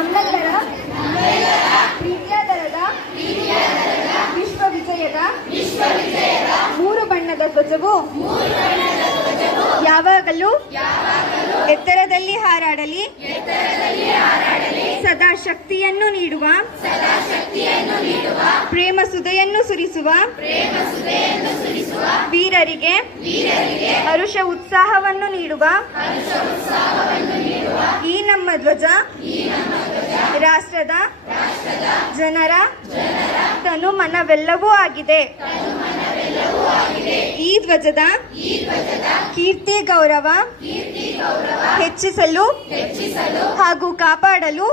ನಮ್ಮೆಲ್ಲರ ಪ್ರೀತಿಯಾದರದ ವಿಶ್ವವಿಜಯದ ಮೂರು ಬಣ್ಣದ ಧ್ವಜವು ಯಾವಾಗಲೂ ಎತ್ತರದಲ್ಲಿ ಹಾರಾಡಲಿ, ಸದಾ ಶಕ್ತಿಯನ್ನು ನೀಡುವ, ಪ್ರೇಮ ಸುಧೆಯನ್ನು ಸುರಿಸುವ, ವೀರರಿಗೆ ಹರುಷ ಉತ್ಸಾಹವನ್ನು ನೀಡುವ ಈ ನಮ್ಮ ಧ್ವಜ ರಾಷ್ಟ್ರದ ಜನರ ತನು ಮನವೆಲ್ಲವೂ ಆಗಿದೆ. ಈ ಧ್ವಜದ ಕೀರ್ತಿ ಗೌರವ ಹೆಚ್ಚಿಸಲು ಹಾಗೂ ಕಾಪಾಡಲು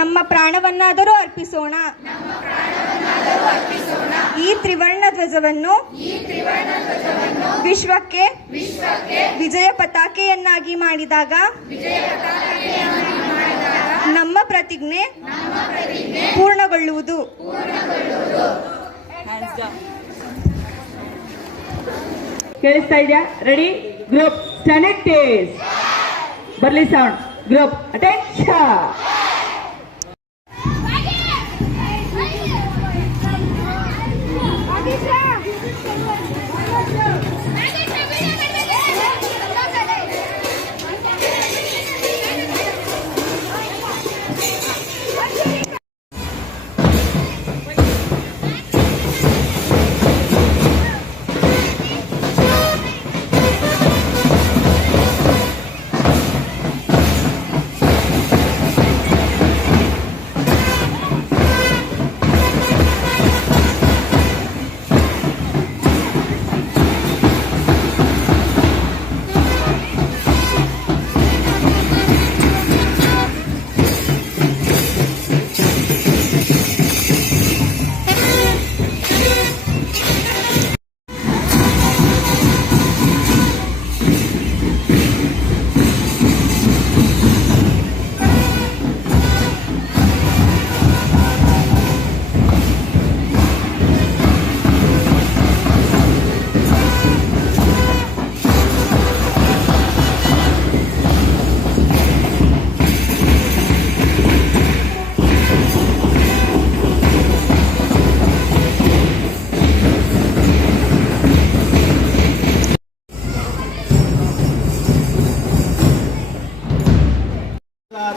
ನಮ್ಮ ಪ್ರಾಣವನ್ನಾದರೂ ಅರ್ಪಿಸೋಣ. ಈ ತ್ರಿವರ್ಣ ಧ್ವಜವನ್ನು ವಿಶ್ವಕ್ಕೆ ವಿಜಯ ಪತಾಕೆಯನ್ನಾಗಿ ಮಾಡಿದಾಗ ನಮ್ಮ ಪ್ರತಿಜ್ಞೆ ಪೂರ್ಣಗೊಳ್ಳುವುದು. ಕೇಳಿಸ್ತಾ ಇದೆಯಾ? ರೆಡಿ? ಗ್ರೂಪ್ ಸ್ಟ್ಯಾನಿಟೀಸ್ ಬರ್ಲಿ ಸೌಂಡ್. Group attention.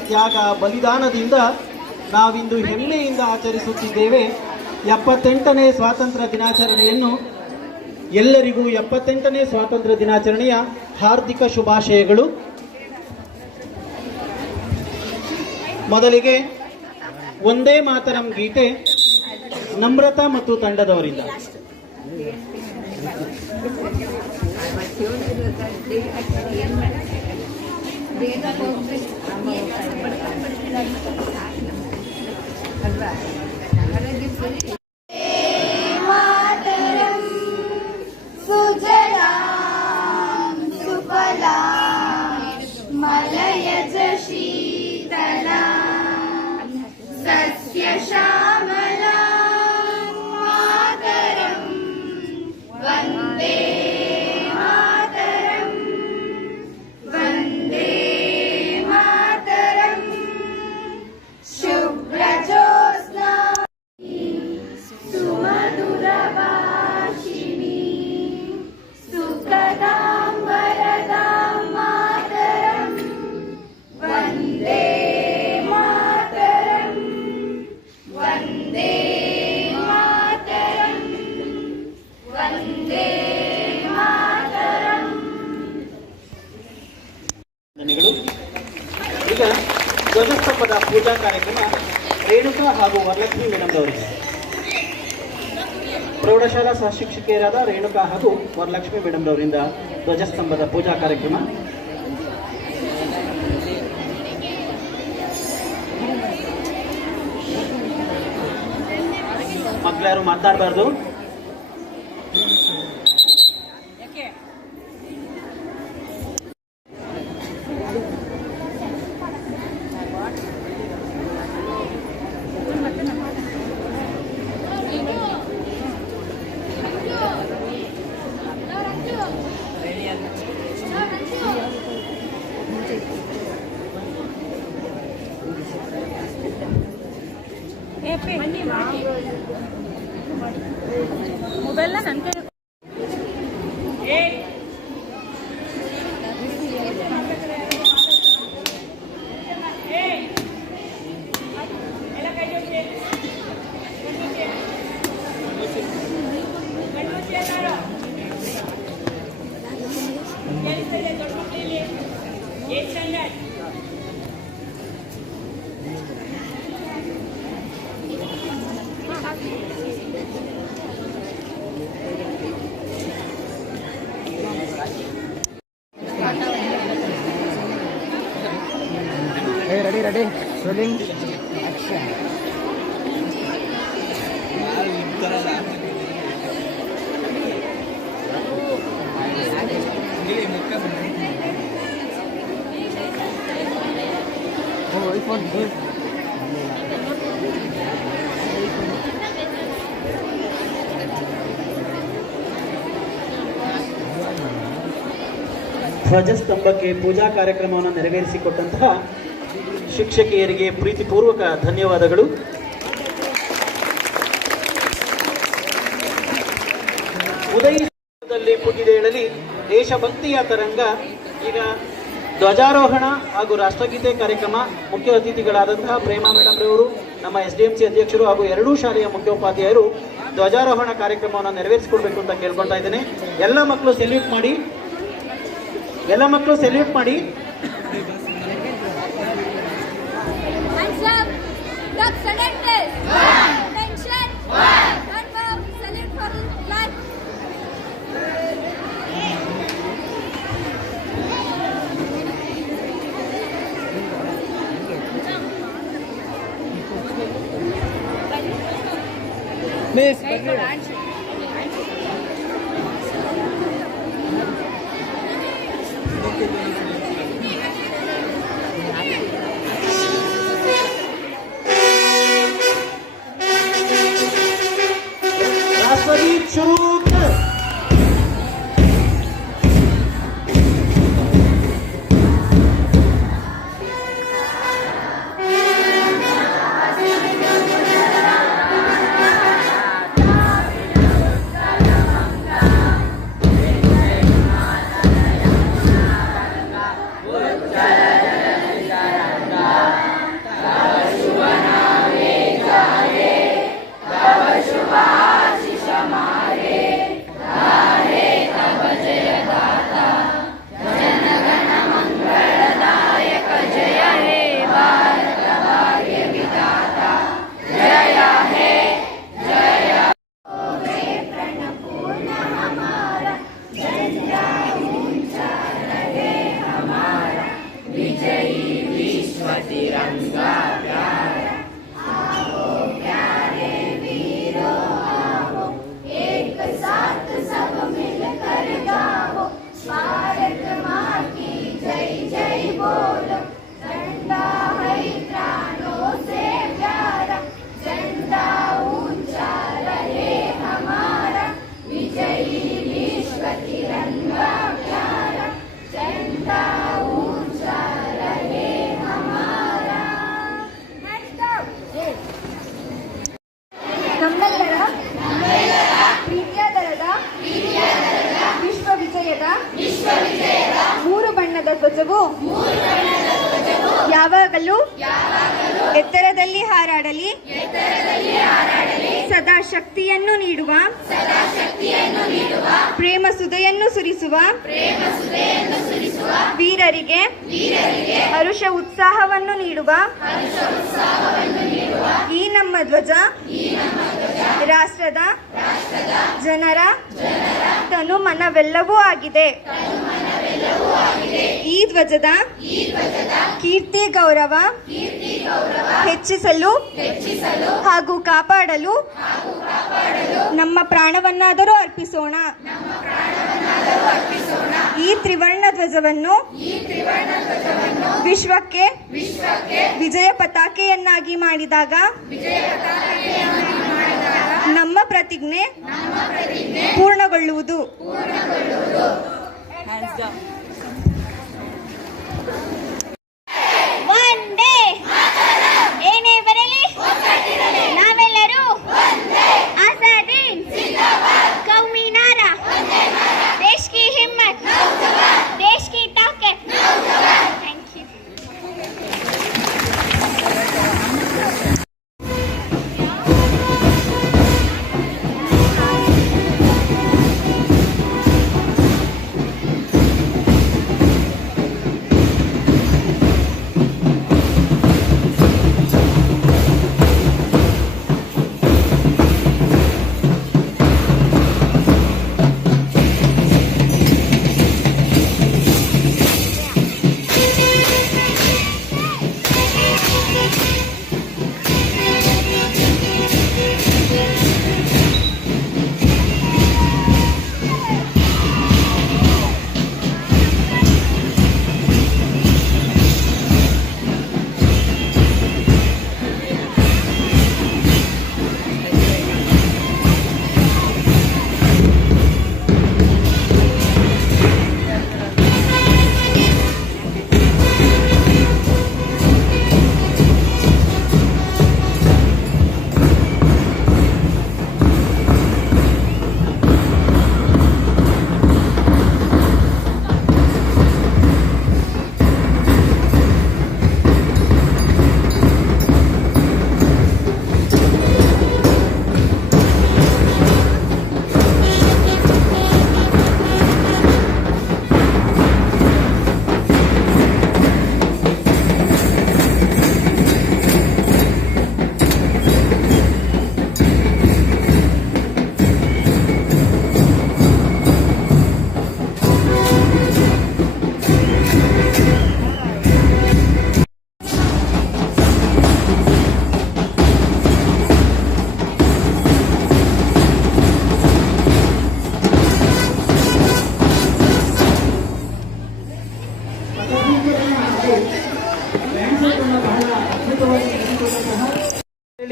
ತ್ಯಾಗ ಬಲಿದಾನದಿಂದ ನಾವಿಂದು ಹೆಮ್ಮೆಯಿಂದ ಆಚರಿಸುತ್ತಿದ್ದೇವೆ 78ನೇ ಸ್ವಾತಂತ್ರ್ಯ ದಿನಾಚರಣೆಯನ್ನು. ಎಲ್ಲರಿಗೂ 78ನೇ ಸ್ವಾತಂತ್ರ್ಯ ದಿನಾಚರಣೆಯ ಹಾರ್ದಿಕ ಶುಭಾಶಯಗಳು. ಮೊದಲಿಗೆ ಒಂದೇ ಮಾತರಂ ಗೀತೆ ನಮ್ರತಾ ಮತ್ತು ತಂಡದವರಿಂದ. ಮಾತರಂ ಸುಜಲಾಂ ಸುಫಲಾಂ ಮಲಯಜ ಶೀತಲಾಂ ಸಸ್ಯ ಶ್ಯಾಮಲಾಂ ಮಾತರಂ ವಂದೇ ಮಾತರಂ ವಂದೇ ಮಾತರಂ ಶುಭ್ರಜೋತ್ಸ್ನಾ ಸುಮಧುರಭಾಷಿಣೀ ಸುಖದಾಂ ವರದಾಂ ಮಾತರಂ ವಂದೇ ಮಾತರಂ ವಂದೇ ಮಾತರಂ ವಂದೇ ಮಾತರಂ. ಈಗ ಧ್ವಜಸ್ತಂಭದ ಪೂಜಾ ಕಾರ್ಯಕ್ರಮ ರೇಣುಕಾ ಹಾಗೂ ವರಲಕ್ಷ್ಮಿ ಮೇಡಮ್ದವರಿಗೆ. ಪ್ರೌಢಶಾಲಾ ಸಹಶಿಕ್ಷಕಿಯರಾದ ರೇಣುಕಾ ಹಾಗೂ ವರಲಕ್ಷ್ಮಿ ಮೇಡಮ್ರವರಿಂದ ಧ್ವಜಸ್ತಂಭದ ಪೂಜಾ ಕಾರ್ಯಕ್ರಮ. ಮಕ್ಕಳ್ಯಾರು ಮಾತಾಡಬಾರ್ದು. ಮೊಬೈಲ್ನ ನನ್ನ ಕೈ ready, rolling, action. Oh, iPhone, good. ಧ್ವಜಸ್ತಂಭಕ್ಕೆ ಪೂಜಾ ಕಾರ್ಯಕ್ರಮವನ್ನು ನೆರವೇರಿಸಿಕೊಟ್ಟಂತಹ ಶಿಕ್ಷಕಿಯರಿಗೆ ಪ್ರೀತಿಪೂರ್ವಕ ಧನ್ಯವಾದಗಳು. ಉದಯದಲ್ಲಿ ಪುಟಿದೇಳಲಿ ದೇಶಭಕ್ತಿಯ ತರಂಗ. ಈಗ ಧ್ವಜಾರೋಹಣ ಹಾಗೂ ರಾಷ್ಟ್ರಗೀತೆ ಕಾರ್ಯಕ್ರಮ ಮುಖ್ಯ ಅತಿಥಿಗಳಾದಂತಹ ಪ್ರೇಮಾ ಮೇಡಮ್ ರವರು, ನಮ್ಮ SDMC ಅಧ್ಯಕ್ಷರು ಹಾಗೂ ಎರಡೂ ಶಾಲೆಯ ಮುಖ್ಯೋಪಾಧ್ಯಾಯರು ಧ್ವಜಾರೋಹಣ ಕಾರ್ಯಕ್ರಮವನ್ನು ನೆರವೇರಿಸಿಕೊಡ್ಬೇಕು ಅಂತ ಕೇಳ್ಕೊಳ್ತಾ ಇದ್ದೇನೆ. ಎಲ್ಲ ಮಕ್ಕಳು ಸೆಲ್ಯೂಟ್ ಮಾಡಿ. Hands up. Ducks and actors. Attention. Confirm. Salute for flag. Miss, राष्ट्रगीत शुरू. ನಮ್ಮೆಲ್ಲರ ಪ್ರೀತಿಯಾದರದ ವಿಶ್ವವಿಜಯದ ಮೂರು ಬಣ್ಣದ ಧ್ವಜವು ಯಾವಾಗಲೂ ಎತ್ತರದಲ್ಲಿ ಹಾರಾಡಲಿ, ಸದಾ ಶಕ್ತಿಯನ್ನು ನೀಡುವ, ಪ್ರೇಮ ಸುಧೆಯನ್ನು ಸುರಿಸುವ, ವೀರರಿಗೆ ಹರುಷ ಉತ್ಸಾಹವನ್ನು ನೀಡುವ ಈ ನಮ್ಮ ಧ್ವಜ ರಾಷ್ಟ್ರದ ಜನರ ತನು ಮನವೆಲ್ಲವೂ ಆಗಿದೆ. ಈ ಧ್ವಜದ ಕೀರ್ತಿ ಗೌರವ ಹೆಚ್ಚಿಸಲು ಹಾಗೂ ಕಾಪಾಡಲು ನಮ್ಮ ಪ್ರಾಣವನ್ನಾದರೂ ಅರ್ಪಿಸೋಣ. ಈ ತ್ರಿವರ್ಣ ಧ್ವಜವನ್ನು ವಿಶ್ವಕ್ಕೆ ವಿಜಯ ಪತಾಕೆಯನ್ನಾಗಿ ಮಾಡಿದಾಗ ನಮ್ಮ ಪ್ರತಿಜ್ಞೆ ಪೂರ್ಣಗೊಳ್ಳುವುದು. ಒಂದೇ ಏನೇ ಬರಲಿ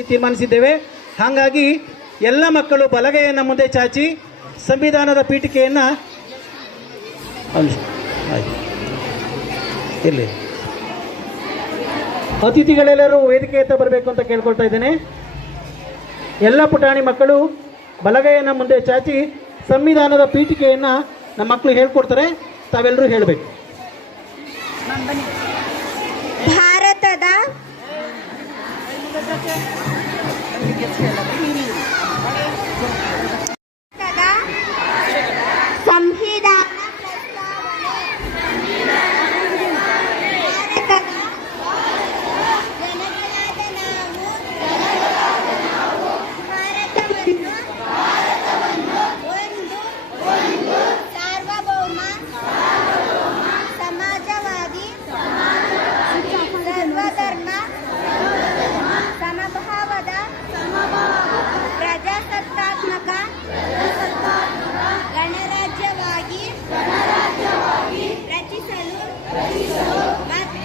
ತೀರ್ಮಾನಿಸಿದ್ದೇವೆ. ಹಾಗಾಗಿ ಎಲ್ಲ ಮಕ್ಕಳು ಬಲಗೈಯನ್ನು ಮುಂದೆ ಚಾಚಿ ಸಂವಿಧಾನದ ಪೀಠಿಕೆಯನ್ನು ಇರಲಿ. ಅತಿಥಿಗಳೆಲ್ಲರೂ ವೇದಿಕೆ ಹತ್ರ ಬರಬೇಕು ಅಂತ ಕೇಳ್ಕೊಳ್ತಾ ಇದ್ದೇನೆ. ಎಲ್ಲ ಪುಟಾಣಿ ಮಕ್ಕಳು ಬಲಗೈಯನ್ನು ಮುಂದೆ ಚಾಚಿ ಸಂವಿಧಾನದ ಪೀಠಿಕೆಯನ್ನು ನಮ್ಮ ಮಕ್ಕಳು ಹೇಳ್ಕೊಡ್ತಾರೆ, ತಾವೆಲ್ಲರೂ ಹೇಳಬೇಕು. ಭಾರತದ ಸಂವಿಧಾನ ಸಾರ್ವಭೌಮ ಸಮಾಜವಾದಿ ಸರ್ವಧರ್ಮ ಸಮಭಾವದ ಪ್ರಜಾಸತ್ತಾತ್ಮಕ ಗಣರಾಜ್ಯವಾಗಿ ರಚಿಸಲು ಮತ್ತು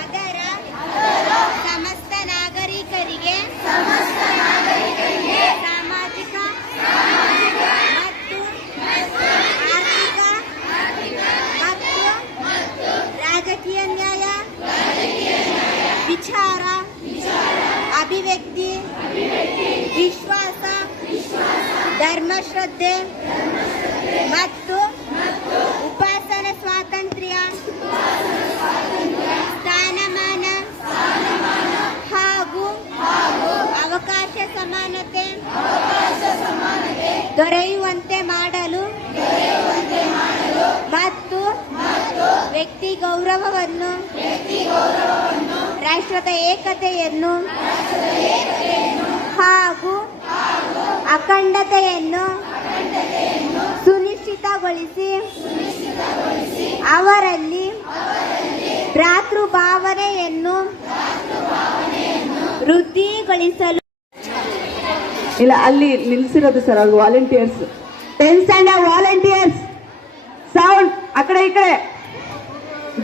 ಅದರ ಸಮಸ್ತ ನಾಗರಿಕರಿಗೆ ಸಾಮಾಜಿಕ ಮತ್ತು ಆರ್ಥಿಕ ಮತ್ತು ರಾಜಕೀಯ ನ್ಯಾಯ, ವಿಚಾರ, ಅಭಿವ್ಯಕ್ತಿ, ವಿಶ್ವಾಸ, ಧರ್ಮಶ್ರದ್ಧೆ ಮತ್ತು ಉಪಾಸನ ಸ್ವಾತಂತ್ರ್ಯ, ಸ್ಥಾನಮಾನ ಹಾಗೂ ಅವಕಾಶ ಸಮಾನತೆ ದೊರೆಯುವಂತೆ ಮಾಡಲು ಮತ್ತು ವ್ಯಕ್ತಿ ಗೌರವವನ್ನು, ರಾಷ್ಟ್ರದ ಏಕತೆಯನ್ನು ಹಾಗೂ ಅಖಂಡತೆಯನ್ನು ಸುನಿಶ್ಚಿತಗೊಳಿಸಿ ಅವರಲ್ಲಿ ಭ್ರಾತೃಭಾವನೆಯನ್ನು ವೃದ್ಧಿಗೊಳಿಸಲು. ಇಲ್ಲ, ಅಲ್ಲಿ ನಿಲ್ಸಿರೋದು ಸರ್, ಅದು volunteers, 10th standard volunteers. Sound ಆ ಕಡೆ ಈ ಕಡೆ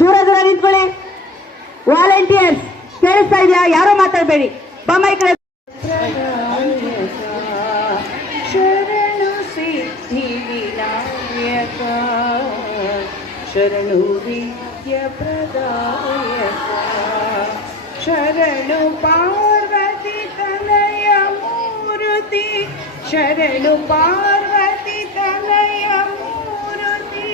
ದೂರ ದೂರ ನಿಂತ್ಕೊಳ್ಳಿ. ವಾಲಂಟಿಯರ್ಸ್ ಕೇಳಿಸ್ತಾ ಇದೆಯಾ? ಯಾರೋ ಮಾತಾಡಬೇಡಿ. ಬಮ್ಮ ಈ ಕಡೆ. ಶರಣು ಸಿದ್ಧಿ ವಿನಾಯಕ, ಶರಣು ವಿದ್ಯ ಪ್ರದಾಯಕ, ಶರಣು ಪಾರ್ವತಿ ತನಯ ಮೂರುತಿ, ಶರಣು ಪಾರ್ವತಿ ತನಯ ಮೂರುತಿ,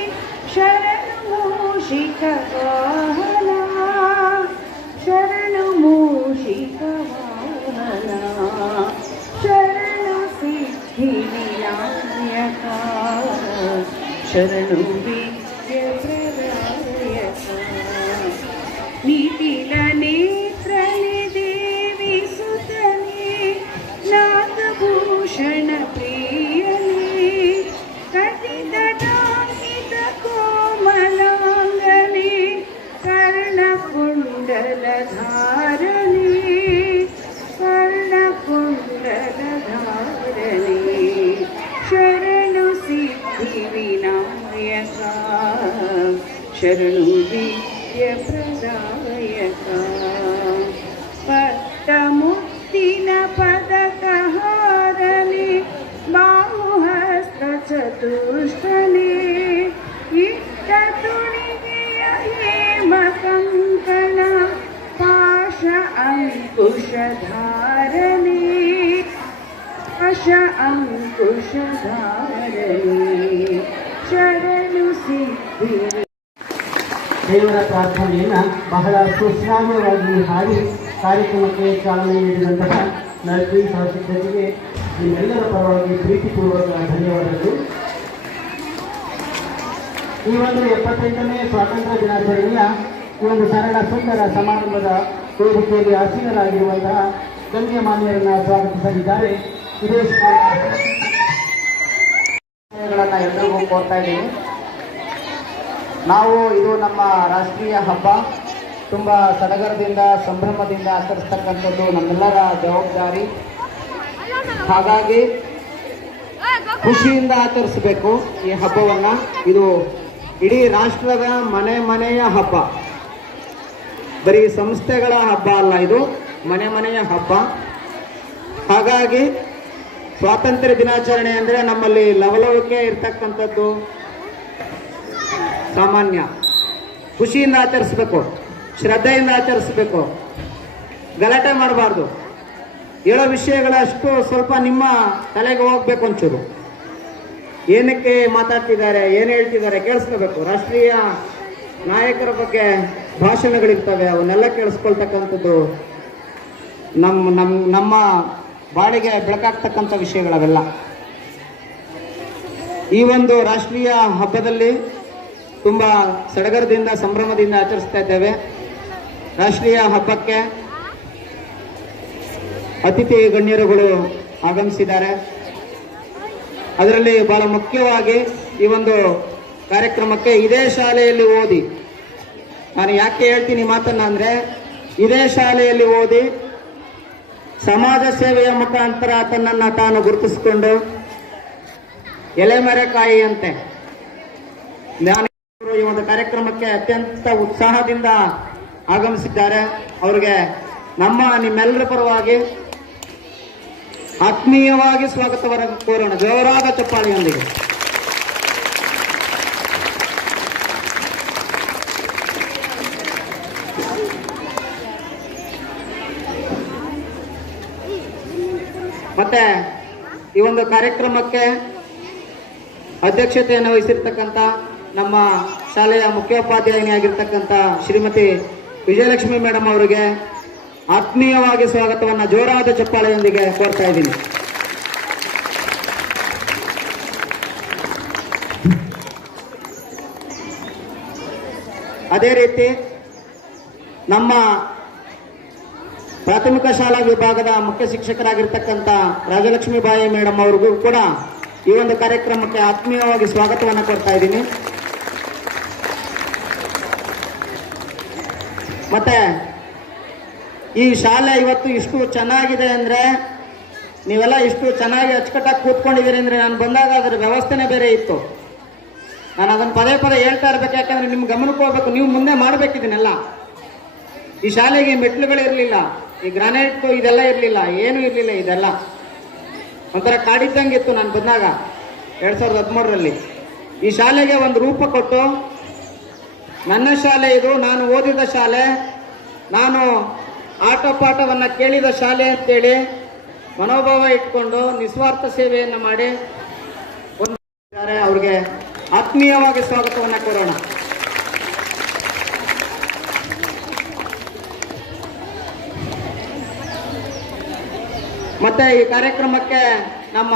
ಶರಣು ಮೂಷಿಕ ವಾಹನ, ಶರಣು ಮೂಷಿಕ ವಾಹನ, ಶರಣು ಸಿದ್ಧಿ ವಿನಾಯಕ, ಶರಣು ವಿದ್ಯ ಪ್ರದಾಯಕ, ನಿತಿಲ ನೇತ್ರನೆ ದೇವಿ ಸುತನೆ, ನಾಗಭೂಷಣ ಪ್ರಿಯನೇ, ಕಟಿತಟಾಂಕಿತ ಕೋಮಲಾಂಗನೆ, ಕರ್ಣಕುಂಡಲ ಧಾರಣೆ, ಕರ್ಣಕುಂಡಲ ಧಾರಣೆ, ಶರಣು ಸಿದ್ಧಿ ವಿನಾಯಕ, ಶರಣು ವಿದ್ಯ ಪ್ರದಾಯಕ, ಪಟ್ಟ ಮುತ್ತಿನ ಪದಕ ಹಾರನೆ, ಬಾಹುಹಸ್ತ ಚತುಷ್ಟನೆ, ಇಟ್ಟ ತುಳಿಗೆಯ ಹೇಮ ಕಂಕಣ, ಪಾಶ ಅಂಕುಶ ಧಾರಣೆ, ಪಾಶ ಅಂಕುಶ ಧಾರಣೆ, ಶರಣು ಸಿದ್ಧಿ. ದೇವರ ಪ್ರಾರ್ಥನೆಯನ್ನು ಬಹಳ ಸುಶ್ರಾವ್ಯವಾಗಿ ಹಾಡಿ ಕಾರ್ಯಕ್ರಮಕ್ಕೆ ಚಾಲನೆ ನೀಡಿದಂತಹ ನರ್ಸರಿ ಸಹಸಿದ್ಧತೆಗೆ ನಿಮ್ಮೆಲ್ಲರ ಪರವಾಗಿ ಪ್ರೀತಿಪೂರ್ವಕ ಧನ್ಯವಾದಗಳು. ಈ ಒಂದು 78ನೇ ಸ್ವಾತಂತ್ರ್ಯ ದಿನಾಚರಣೆಯ ಈ ಒಂದು ಸರಳ ಸುಂದರ ಸಮಾರಂಭದ ವೇದಿಕೆಯಲ್ಲಿ ಆಸೀನರಾಗಿರುವಂತಹ ಗಣ್ಯಮಾನ್ಯರನ್ನು ಸ್ವಾಗತಿಸಲಿದ್ದಾರೆ. ವಿದೇಶಗಳನ್ನು ಎಲ್ಲರಿಗೂ ಕೋರ್ತಾ ಇದ್ದೀನಿ. ನಾವು ಇದು ನಮ್ಮ ರಾಷ್ಟ್ರೀಯ ಹಬ್ಬ, ತುಂಬ ಸಡಗರದಿಂದ ಸಂಭ್ರಮದಿಂದ ಆಚರಿಸ್ತಕ್ಕಂಥದ್ದು ನಮ್ಮೆಲ್ಲರ ಜವಾಬ್ದಾರಿ. ಹಾಗಾಗಿ ಖುಷಿಯಿಂದ ಆಚರಿಸಬೇಕು ಈ ಹಬ್ಬವನ್ನು. ಇದು ಇಡೀ ರಾಷ್ಟ್ರದ ಮನೆ ಮನೆಯ ಹಬ್ಬ, ಬರೀ ಸಂಸ್ಥೆಗಳ ಹಬ್ಬ ಅಲ್ಲ ಇದು. ಮನೆ ಮನೆಯ ಹಬ್ಬ. ಹಾಗಾಗಿ ಸ್ವಾತಂತ್ರ್ಯ ದಿನಾಚರಣೆ ಅಂದರೆ ನಮ್ಮಲ್ಲಿ ಲವಲವಿಕೆ ಇರ್ತಕ್ಕಂಥದ್ದು ಸಾಮಾನ್ಯ. ಖುಷಿಯಿಂದ ಆಚರಿಸ್ಬೇಕು, ಶ್ರದ್ಧೆಯಿಂದ ಆಚರಿಸ್ಬೇಕು, ಗಲಾಟೆ ಮಾಡಬಾರ್ದು. ಹೇಳೋ ವಿಷಯಗಳಷ್ಟು ಸ್ವಲ್ಪ ನಿಮ್ಮ ತಲೆಗೆ ಹೋಗ್ಬೇಕು ಒಂಚೂರು. ಏನಕ್ಕೆ ಮಾತಾಡ್ತಿದ್ದಾರೆ, ಏನು ಹೇಳ್ತಿದ್ದಾರೆ ಕೇಳಿಸ್ಕೋಬೇಕು. ರಾಷ್ಟ್ರೀಯ ನಾಯಕರ ಬಗ್ಗೆ ಭಾಷಣಗಳಿರ್ತವೆ, ಅವನ್ನೆಲ್ಲ ಕೇಳಿಸ್ಕೊಳ್ತಕ್ಕಂಥದ್ದು ನಮ್ಮ ಬಾಳಿಗೆ ಬೆಳಕಾಗ್ತಕ್ಕಂಥ ವಿಷಯಗಳವೆಲ್ಲ. ಈ ಒಂದು ರಾಷ್ಟ್ರೀಯ ಹಬ್ಬದಲ್ಲಿ ತುಂಬ ಸಡಗರದಿಂದ ಸಂಭ್ರಮದಿಂದ ಆಚರಿಸ್ತಾ ಇದ್ದೇವೆ. ರಾಷ್ಟ್ರೀಯ ಹಬ್ಬಕ್ಕೆ ಅತಿಥಿ ಗಣ್ಯರುಗಳು ಆಗಮಿಸಿದ್ದಾರೆ. ಅದರಲ್ಲಿ ಬಹಳ ಮುಖ್ಯವಾಗಿ ಈ ಒಂದು ಕಾರ್ಯಕ್ರಮಕ್ಕೆ ಇದೇ ಶಾಲೆಯಲ್ಲಿ ಓದಿ, ನಾನು ಯಾಕೆ ಹೇಳ್ತೀನಿ ಮಾತನ್ನ ಅಂದ್ರೆ, ಇದೇ ಶಾಲೆಯಲ್ಲಿ ಓದಿ ಸಮಾಜ ಸೇವೆಯ ಮುಖಾಂತರ ತನ್ನನ್ನು ತಾನು ಗುರುತಿಸಿಕೊಂಡು ಎಲೆಮರೆಕಾಯಿಯಂತೆ ಈ ಒಂದು ಕಾರ್ಯಕ್ರಮಕ್ಕೆ ಅತ್ಯಂತ ಉತ್ಸಾಹದಿಂದ ಆಗಮಿಸಿದ್ದಾರೆ. ಅವರಿಗೆ ನಿಮ್ಮೆಲ್ಲರ ಪರವಾಗಿ ಆತ್ಮೀಯವಾಗಿ ಸ್ವಾಗತವನ್ನು ಕೋರೋಣ, ಜೋರಾದ ಚಪ್ಪಾಳೆಯೊಂದಿಗೆ. ಮತ್ತೆ ಈ ಒಂದು ಕಾರ್ಯಕ್ರಮಕ್ಕೆ ಅಧ್ಯಕ್ಷತೆಯನ್ನು ವಹಿಸಿರ್ತಕ್ಕಂಥ ನಮ್ಮ ಶಾಲೆಯ ಮುಖ್ಯೋಪಾಧ್ಯಾಯಿನಿಯಾಗಿರ್ತಕ್ಕಂಥ ಶ್ರೀಮತಿ ವಿಜಯಲಕ್ಷ್ಮಿ ಮೇಡಮ್ ಅವರಿಗೆ ಆತ್ಮೀಯವಾಗಿ ಸ್ವಾಗತವನ್ನು ಜೋರಾದ ಚಪ್ಪಾಳೆಯೊಂದಿಗೆ ಕೋರ್ತಾ ಇದ್ದೀನಿ. ಅದೇ ರೀತಿ ನಮ್ಮ ಪ್ರಾಥಮಿಕ ಶಾಲಾ ವಿಭಾಗದ ಮುಖ್ಯ ಶಿಕ್ಷಕರಾಗಿರ್ತಕ್ಕಂಥ ರಾಜಲಕ್ಷ್ಮಿ ಬಾಯಿ ಮೇಡಮ್ ಅವ್ರಿಗೂ ಕೂಡ ಈ ಒಂದು ಕಾರ್ಯಕ್ರಮಕ್ಕೆ ಆತ್ಮೀಯವಾಗಿ ಸ್ವಾಗತವನ್ನು ಕೊಡ್ತಾ ಇದ್ದೀನಿ. ಮತ್ತೆ ಈ ಶಾಲೆ ಇವತ್ತು ಇಷ್ಟು ಚೆನ್ನಾಗಿದೆ ಅಂದ್ರೆ, ನೀವೆಲ್ಲ ಇಷ್ಟು ಚೆನ್ನಾಗಿ ಅಚ್ಚುಕಟ್ಟಾಗಿ ಕೂತ್ಕೊಂಡಿದ್ದೀರಿ ಅಂದ್ರೆ, ನಾನು ಬಂದಾಗ ಅದರ ವ್ಯವಸ್ಥೆನೇ ಬೇರೆ ಇತ್ತು. ನಾನು ಅದನ್ನು ಪದೇ ಪದೇ ಹೇಳ್ತಾ ಇರ್ಬೇಕು, ಯಾಕಂದ್ರೆ ನಿಮ್ಗೆ ಗಮನಕ್ಕೆ ಹೋಗ್ಬೇಕು, ನೀವು ಮುಂದೆ ಮಾಡಬೇಕಿದ್ದೀನೆಲ್ಲ. ಈ ಶಾಲೆಗೆ ಮೆಟ್ಲುಗಳಿರಲಿಲ್ಲ, ಈ ಗ್ರಾನೈಟ್ ಇದೆಲ್ಲ ಇರಲಿಲ್ಲ, ಏನೂ ಇರಲಿಲ್ಲ. ಇದೆಲ್ಲ ಒಂಥರ ಕಾಡಿದ್ದಂಗಿತ್ತು ನಾನು ಬಂದಾಗ 2013ರಲ್ಲಿ. ಈ ಶಾಲೆಗೆ ಒಂದು ರೂಪ ಕೊಟ್ಟು, ನನ್ನ ಶಾಲೆ ಇದು, ನಾನು ಓದಿದ ಶಾಲೆ, ನಾನು ಆಟ ಪಾಠವನ್ನು ಕೇಳಿದ ಶಾಲೆ ಅಂತೇಳಿ ಮನೋಭಾವ ಇಟ್ಕೊಂಡು ನಿಸ್ವಾರ್ಥ ಸೇವೆಯನ್ನು ಮಾಡಿ ಅವ್ರಿಗೆ ಆತ್ಮೀಯವಾಗಿ ಸ್ವಾಗತವನ್ನು ಕೋರೋಣ. ಮತ್ತೆ ಈ ಕಾರ್ಯಕ್ರಮಕ್ಕೆ ನಮ್ಮ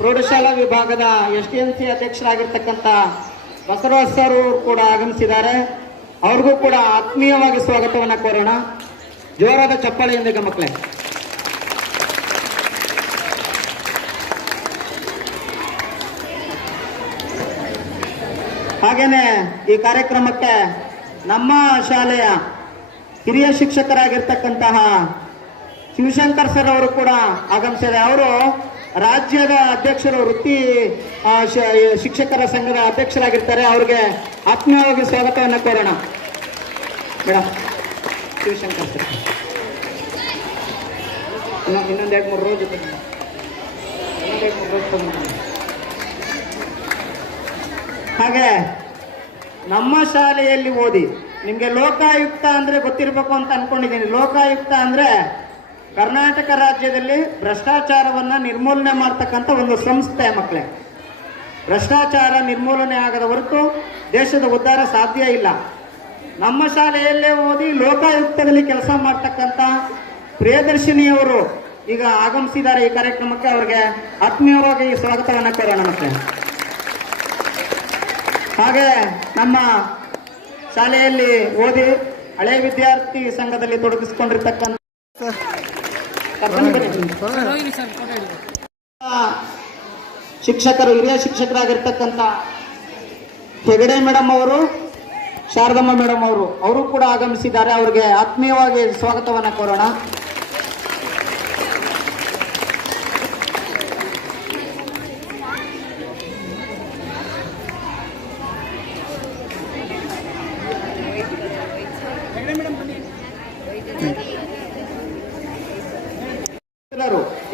ಪ್ರೌಢಶಾಲಾ ವಿಭಾಗದ STMC ಅಧ್ಯಕ್ಷರಾಗಿರ್ತಕ್ಕಂಥ ಬಸವರಾಜ್ ಸರ್ ಕೂಡ ಆಗಮಿಸಿದ್ದಾರೆ. ಅವ್ರಿಗೂ ಕೂಡ ಆತ್ಮೀಯವಾಗಿ ಸ್ವಾಗತವನ್ನು ಕೋರೋಣ, ಜೋರಾದ ಚಪ್ಪಾಳೆಯೊಂದಿಗೆ ಮಕ್ಕಳೇ. ಹಾಗೇನೆ ಈ ಕಾರ್ಯಕ್ರಮಕ್ಕೆ ನಮ್ಮ ಶಾಲೆಯ ಹಿರಿಯ ಶಿಕ್ಷಕರಾಗಿರ್ತಕ್ಕಂತಹ ಶಿವಶಂಕರ್ ಸರ್ ಅವರು ಕೂಡ ಆಗಮಿಸಿದ್ದಾರೆ. ಅವರು ರಾಜ್ಯದ ಅಧ್ಯಕ್ಷರು, ವೃತ್ತಿ ಶಿಕ್ಷಕರ ಸಂಘದ ಅಧ್ಯಕ್ಷರಾಗಿರ್ತಾರೆ. ಅವ್ರಿಗೆ ಆತ್ಮೀಯವಾಗಿ ಸ್ವಾಗತವನ್ನು ಕೋರೋಣ. ಮೇಡಮ್ ಶಿವಶಂಕರ್ ಸರ್ ಇನ್ನೊಂದು 2-3 ರೋಜ್ ಹಾಗೆ ನಮ್ಮ ಶಾಲೆಯಲ್ಲಿ ಓದಿ, ನಿಮಗೆ ಲೋಕಾಯುಕ್ತ ಅಂದ್ರೆ ಗೊತ್ತಿರಬೇಕು ಅಂತ ಅನ್ಕೊಂಡಿದ್ದೀನಿ. ಲೋಕಾಯುಕ್ತ ಅಂದ್ರೆ ಕರ್ನಾಟಕ ರಾಜ್ಯದಲ್ಲಿ ಭ್ರಷ್ಟಾಚಾರವನ್ನ ನಿರ್ಮೂಲನೆ ಮಾಡ್ತಕ್ಕಂಥ ಒಂದು ಸಂಸ್ಥೆ ಮಕ್ಕಳೇ. ಭ್ರಷ್ಟಾಚಾರ ನಿರ್ಮೂಲನೆ ಆಗದ ಹೊರತು ದೇಶದ ಉದ್ಧಾರ ಸಾಧ್ಯ ಇಲ್ಲ. ನಮ್ಮ ಶಾಲೆಯಲ್ಲೇ ಓದಿ ಲೋಕಾಯುಕ್ತದಲ್ಲಿ ಕೆಲಸ ಮಾಡ್ತಕ್ಕಂಥ ಪ್ರಿಯದರ್ಶಿನಿಯವರು ಈಗ ಆಗಮಿಸಿದ್ದಾರೆ ಈ ಕಾರ್ಯಕ್ರಮಕ್ಕೆ. ಅವರಿಗೆ ಆತ್ಮೀಯವಾಗಿ ಸ್ವಾಗತವನ್ನು ಕೋರೋಣ. ಮತ್ತೆ ಹಾಗೆ ನಮ್ಮ ಶಾಲೆಯಲ್ಲಿ ಓದಿ ಹಳೆ ವಿದ್ಯಾರ್ಥಿ ಸಂಘದಲ್ಲಿ ತೊಡಗಿಸಿಕೊಂಡಿರ್ತಕ್ಕಂಥ ಶಿಕ್ಷಕರು, ಹಿರಿಯ ಶಿಕ್ಷಕರಾಗಿರ್ತಕ್ಕಂಥ ಹೆಗಡೆ ಮೇಡಮ್ ಅವರು, ಶಾರದಮ್ಮ ಮೇಡಮ್ ಅವರು ಕೂಡ ಆಗಮಿಸಿದ್ದಾರೆ. ಅವರಿಗೆ ಆತ್ಮೀಯವಾಗಿ ಸ್ವಾಗತವನ್ನು ಕೋರೋಣ.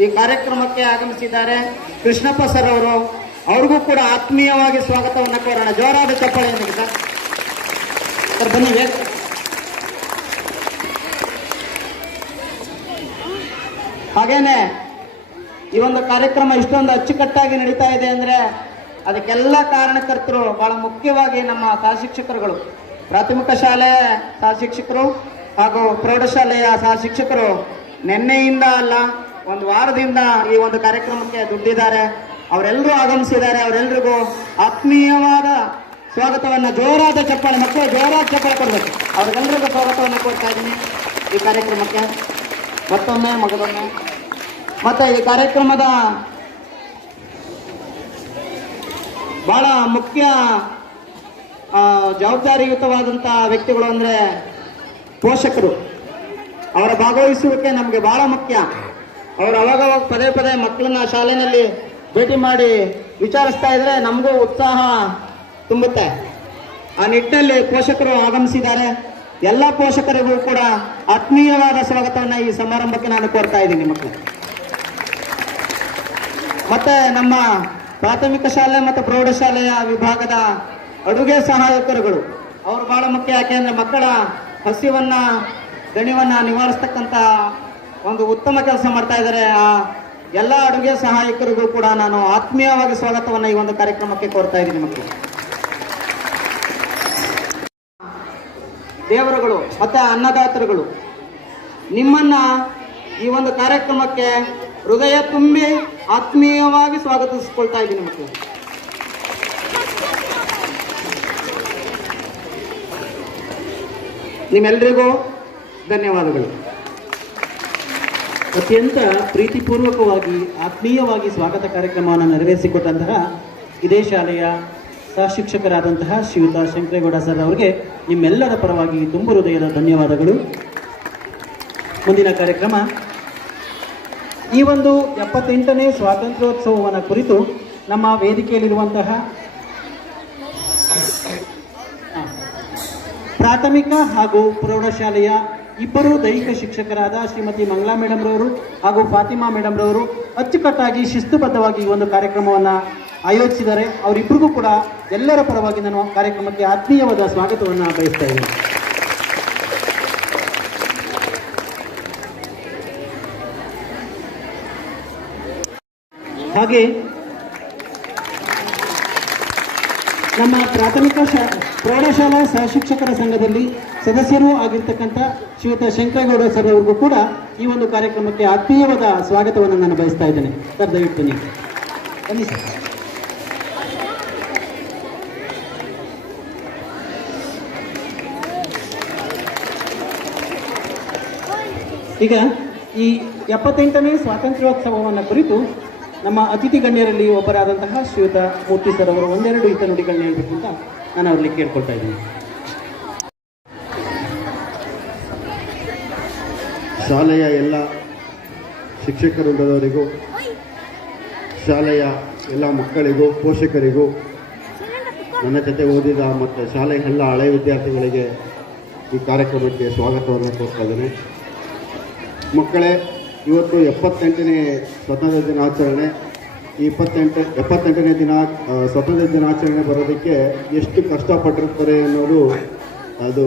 ಈ ಕಾರ್ಯಕ್ರಮಕ್ಕೆ ಆಗಮಿಸಿದ್ದಾರೆ ಕೃಷ್ಣಪ್ಪ ಸರ್ ಅವರು. ಅವ್ರಿಗೂ ಕೂಡ ಆತ್ಮೀಯವಾಗಿ ಸ್ವಾಗತವನ್ನು ಕೋರೋಣ. ಜೋರಾದ ಚಪ್ಪಾಳೆಯೊಂದಿಗೆ ಸರ್. ಸರ್ ಬನ್ನಿ ಬೇಗ. ಹಾಗೇನೆ ಈ ಒಂದು ಕಾರ್ಯಕ್ರಮ ಇಷ್ಟೊಂದು ಅಚ್ಚುಕಟ್ಟಾಗಿ ನಡೀತಾ ಇದೆ ಅಂದ್ರೆ ಅದಕ್ಕೆಲ್ಲ ಕಾರಣಕರ್ತರು ಬಹಳ ಮುಖ್ಯವಾಗಿ ನಮ್ಮ ಸಹ ಶಿಕ್ಷಕರುಗಳು, ಪ್ರಾಥಮಿಕ ಶಾಲೆ ಸಹ ಶಿಕ್ಷಕರು ಹಾಗೂ ಪ್ರೌಢಶಾಲೆಯ ಸಹ ಶಿಕ್ಷಕರು ನಿನ್ನೆಯಿಂದ ಅಲ್ಲ ಒಂದು ವಾರದಿಂದ ಈ ಒಂದು ಕಾರ್ಯಕ್ರಮಕ್ಕೆ ದುಡ್ಡಿದ್ದಾರೆ. ಅವರೆಲ್ಲರೂ ಆಗಮಿಸಿದ್ದಾರೆ. ಅವರೆಲ್ಲರಿಗೂ ಆತ್ಮೀಯವಾದ ಸ್ವಾಗತವನ್ನ, ಜೋರಾದ ಚಪ್ಪಾಳೆ, ಮಕ್ಕಳು ಜೋರಾದ ಚಪ್ಪಾಳೆ ಕೊಡಬೇಕು. ಅವ್ರಿಗೆಲ್ಲರಿಗೂ ಸ್ವಾಗತವನ್ನು ಕೊಡ್ತಾ ಇದ್ದೀನಿ ಈ ಕಾರ್ಯಕ್ರಮಕ್ಕೆ ಮತ್ತೊಮ್ಮೆ ಮಗದೊಮ್ಮೆ. ಮತ್ತೆ ಈ ಕಾರ್ಯಕ್ರಮದ ಬಹಳ ಮುಖ್ಯ ಜವಾಬ್ದಾರಿಯುತವಾದಂಥ ವ್ಯಕ್ತಿಗಳು ಅಂದರೆ ಪೋಷಕರು. ಅವರ ಭಾಗವಹಿಸುವಿಕೆ ನಮಗೆ ಬಹಳ ಮುಖ್ಯ. ಅವರು ಅವಾಗವಾಗ ಪದೇ ಪದೇ ಮಕ್ಕಳನ್ನ ಶಾಲೆಯಲ್ಲಿ ಭೇಟಿ ಮಾಡಿ ವಿಚಾರಿಸ್ತಾ ಇದ್ರೆ ನಮಗೂ ಉತ್ಸಾಹ ತುಂಬುತ್ತೆ. ಆ ನಿಟ್ಟಿನಲ್ಲಿ ಪೋಷಕರು ಆಗಮಿಸಿದ್ದಾರೆ. ಎಲ್ಲ ಪೋಷಕರಿಗೂ ಕೂಡ ಆತ್ಮೀಯವಾದ ಸ್ವಾಗತವನ್ನು ಈ ಸಮಾರಂಭಕ್ಕೆ ನಾನು ಕೋರ್ತಾ ಇದ್ದೀನಿ ಮಕ್ಕಳು. ಮತ್ತೆ ನಮ್ಮ ಪ್ರಾಥಮಿಕ ಶಾಲೆ ಮತ್ತು ಪ್ರೌಢಶಾಲೆಯ ವಿಭಾಗದ ಅಡುಗೆ ಸಹಾಯಕರುಗಳು ಅವರು ಬಹಳ ಮುಖ್ಯ. ಯಾಕೆಂದ್ರೆ ಮಕ್ಕಳ ಹಸಿವನ್ನ ದಣಿವನ್ನ ನಿವಾರಿಸ್ತಕ್ಕಂಥ ಒಂದು ಉತ್ತಮ ಕೆಲಸ ಮಾಡ್ತಾ ಇದ್ದಾರೆ. ಆ ಎಲ್ಲ ಅಡುಗೆ ಸಹಾಯಕರಿಗೂ ಕೂಡ ನಾನು ಆತ್ಮೀಯವಾಗಿ ಸ್ವಾಗತವನ್ನು ಈ ಒಂದು ಕಾರ್ಯಕ್ರಮಕ್ಕೆ ಕೋರ್ತಾ ಇದ್ದೀನಿ ಮಕ್ಕಳು. ದೇವರುಗಳು ಮತ್ತೆ ಅನ್ನದಾತರುಗಳು ನಿಮ್ಮನ್ನ ಈ ಒಂದು ಕಾರ್ಯಕ್ರಮಕ್ಕೆ ಹೃದಯ ತುಂಬಿ ಆತ್ಮೀಯವಾಗಿ ಸ್ವಾಗತಿಸಿಕೊಳ್ತಾ ಇದ್ದೀನಿ ಮಕ್ಕಳು. ನಿಮ್ಮೆಲ್ಲರಿಗೂ ಧನ್ಯವಾದಗಳು. ಅತ್ಯಂತ ಪ್ರೀತಿಪೂರ್ವಕವಾಗಿ ಆತ್ಮೀಯವಾಗಿ ಸ್ವಾಗತ ಕಾರ್ಯಕ್ರಮವನ್ನು ನೆರವೇರಿಸಿಕೊಟ್ಟಂತಹ ಇದೇ ಶಾಲೆಯ ಸಹ ಶಿಕ್ಷಕರಾದಂತಹ ಶ್ರೀಯುತ ಶಂಕರೇಗೌಡ ಸರ್ ಅವರಿಗೆ ನಿಮ್ಮೆಲ್ಲರ ಪರವಾಗಿ ತುಂಬು ಹೃದಯದ ಧನ್ಯವಾದಗಳು. ಮುಂದಿನ ಕಾರ್ಯಕ್ರಮ ಈ ಒಂದು 78ನೇ ಸ್ವಾತಂತ್ರ್ಯೋತ್ಸವವನ್ನು ಕುರಿತು ನಮ್ಮ ವೇದಿಕೆಯಲ್ಲಿರುವಂತಹ ಪ್ರಾಥಮಿಕ ಹಾಗೂ ಪ್ರೌಢಶಾಲೆಯ ಇಬ್ಬರು ದೈಹಿಕ ಶಿಕ್ಷಕರಾದ ಶ್ರೀಮತಿ ಮಂಗಳಾ ಮೇಡಮ್ ರವರು ಹಾಗೂ ಫಾತಿಮಾ ಮೇಡಮ್ ರವರು ಅಚ್ಚುಕಟ್ಟಾಗಿ ಶಿಸ್ತುಬದ್ಧವಾಗಿ ಈ ಒಂದು ಕಾರ್ಯಕ್ರಮವನ್ನು ಆಯೋಜಿಸಿದ್ದಾರೆ. ಅವರಿಬ್ಬರಿಗೂ ಕೂಡ ಎಲ್ಲರ ಪರವಾಗಿ ನಾನು ಕಾರ್ಯಕ್ರಮಕ್ಕೆ ಆತ್ಮೀಯವಾದ ಸ್ವಾಗತವನ್ನು ಬಯಸ್ತಾ ಇದ್ದೀನಿ. ಹಾಗೆ ನಮ್ಮ ಪ್ರಾಥಮಿಕ ಪ್ರೌಢಶಾಲಾ ಸಹ ಶಿಕ್ಷಕರ ಸಂಘದಲ್ಲಿ ಸದಸ್ಯರೂ ಆಗಿರ್ತಕ್ಕಂಥ ಶ್ರೀಯುತ ಶಂಕರೇಗೌಡ ಸರ್ ಅವರಿಗೂ ಕೂಡ ಈ ಒಂದು ಕಾರ್ಯಕ್ರಮಕ್ಕೆ ಆತ್ಮೀಯವಾದ ಸ್ವಾಗತವನ್ನು ನಾನು ಬಯಸ್ತಾ ಇದ್ದೇನೆ. ಸರ್ ದಯವಿಟ್ಟು ಬನ್ನಿ. ಬನ್ನಿ ಸರ್. ಈಗ ಈ 78ನೇ ಸ್ವಾತಂತ್ರ್ಯೋತ್ಸವವನ್ನು ಕುರಿತು ನಮ್ಮ ಅತಿಥಿ ಗಣ್ಯರಲ್ಲಿ ಒಬ್ಬರಾದಂತಹ ಶ್ರೀಯುತ ಮೂರ್ತಿ ಸರ್ ಅವರು ಒಂದೆರಡು ಹಿತನುಡಿಗಳನ್ನ ಹೇಳಬೇಕು ಅಂತ ನಾನು ಅವರಲ್ಲಿ ಕೇಳ್ಕೊಳ್ತಾ ಇದ್ದೀನಿ. ಶಾಲೆಯ ಎಲ್ಲ ಶಿಕ್ಷಕವೃಂದದವರಿಗೂ, ಶಾಲೆಯ ಎಲ್ಲ ಮಕ್ಕಳಿಗೂ, ಪೋಷಕರಿಗೂ, ನನ್ನ ಜೊತೆ ಓದಿದ ಮತ್ತು ಶಾಲೆಯ ಎಲ್ಲ ಹಳೆ ವಿದ್ಯಾರ್ಥಿಗಳಿಗೆ ಈ ಕಾರ್ಯಕ್ರಮಕ್ಕೆ ಸ್ವಾಗತವನ್ನು ಕೋರ್ತಾ ಇದ್ದೇನೆ. ಮಕ್ಕಳೇ, ಇವತ್ತು 78ನೇ ಸ್ವಾತಂತ್ರ್ಯ ದಿನಾಚರಣೆ. ಈ 78ನೇ ಸ್ವಾತಂತ್ರ್ಯ ದಿನಾಚರಣೆ ಬರೋದಕ್ಕೆ ಎಷ್ಟು ಕಷ್ಟಪಟ್ಟಿರ್ತಾರೆ ಅನ್ನೋದು ಅದು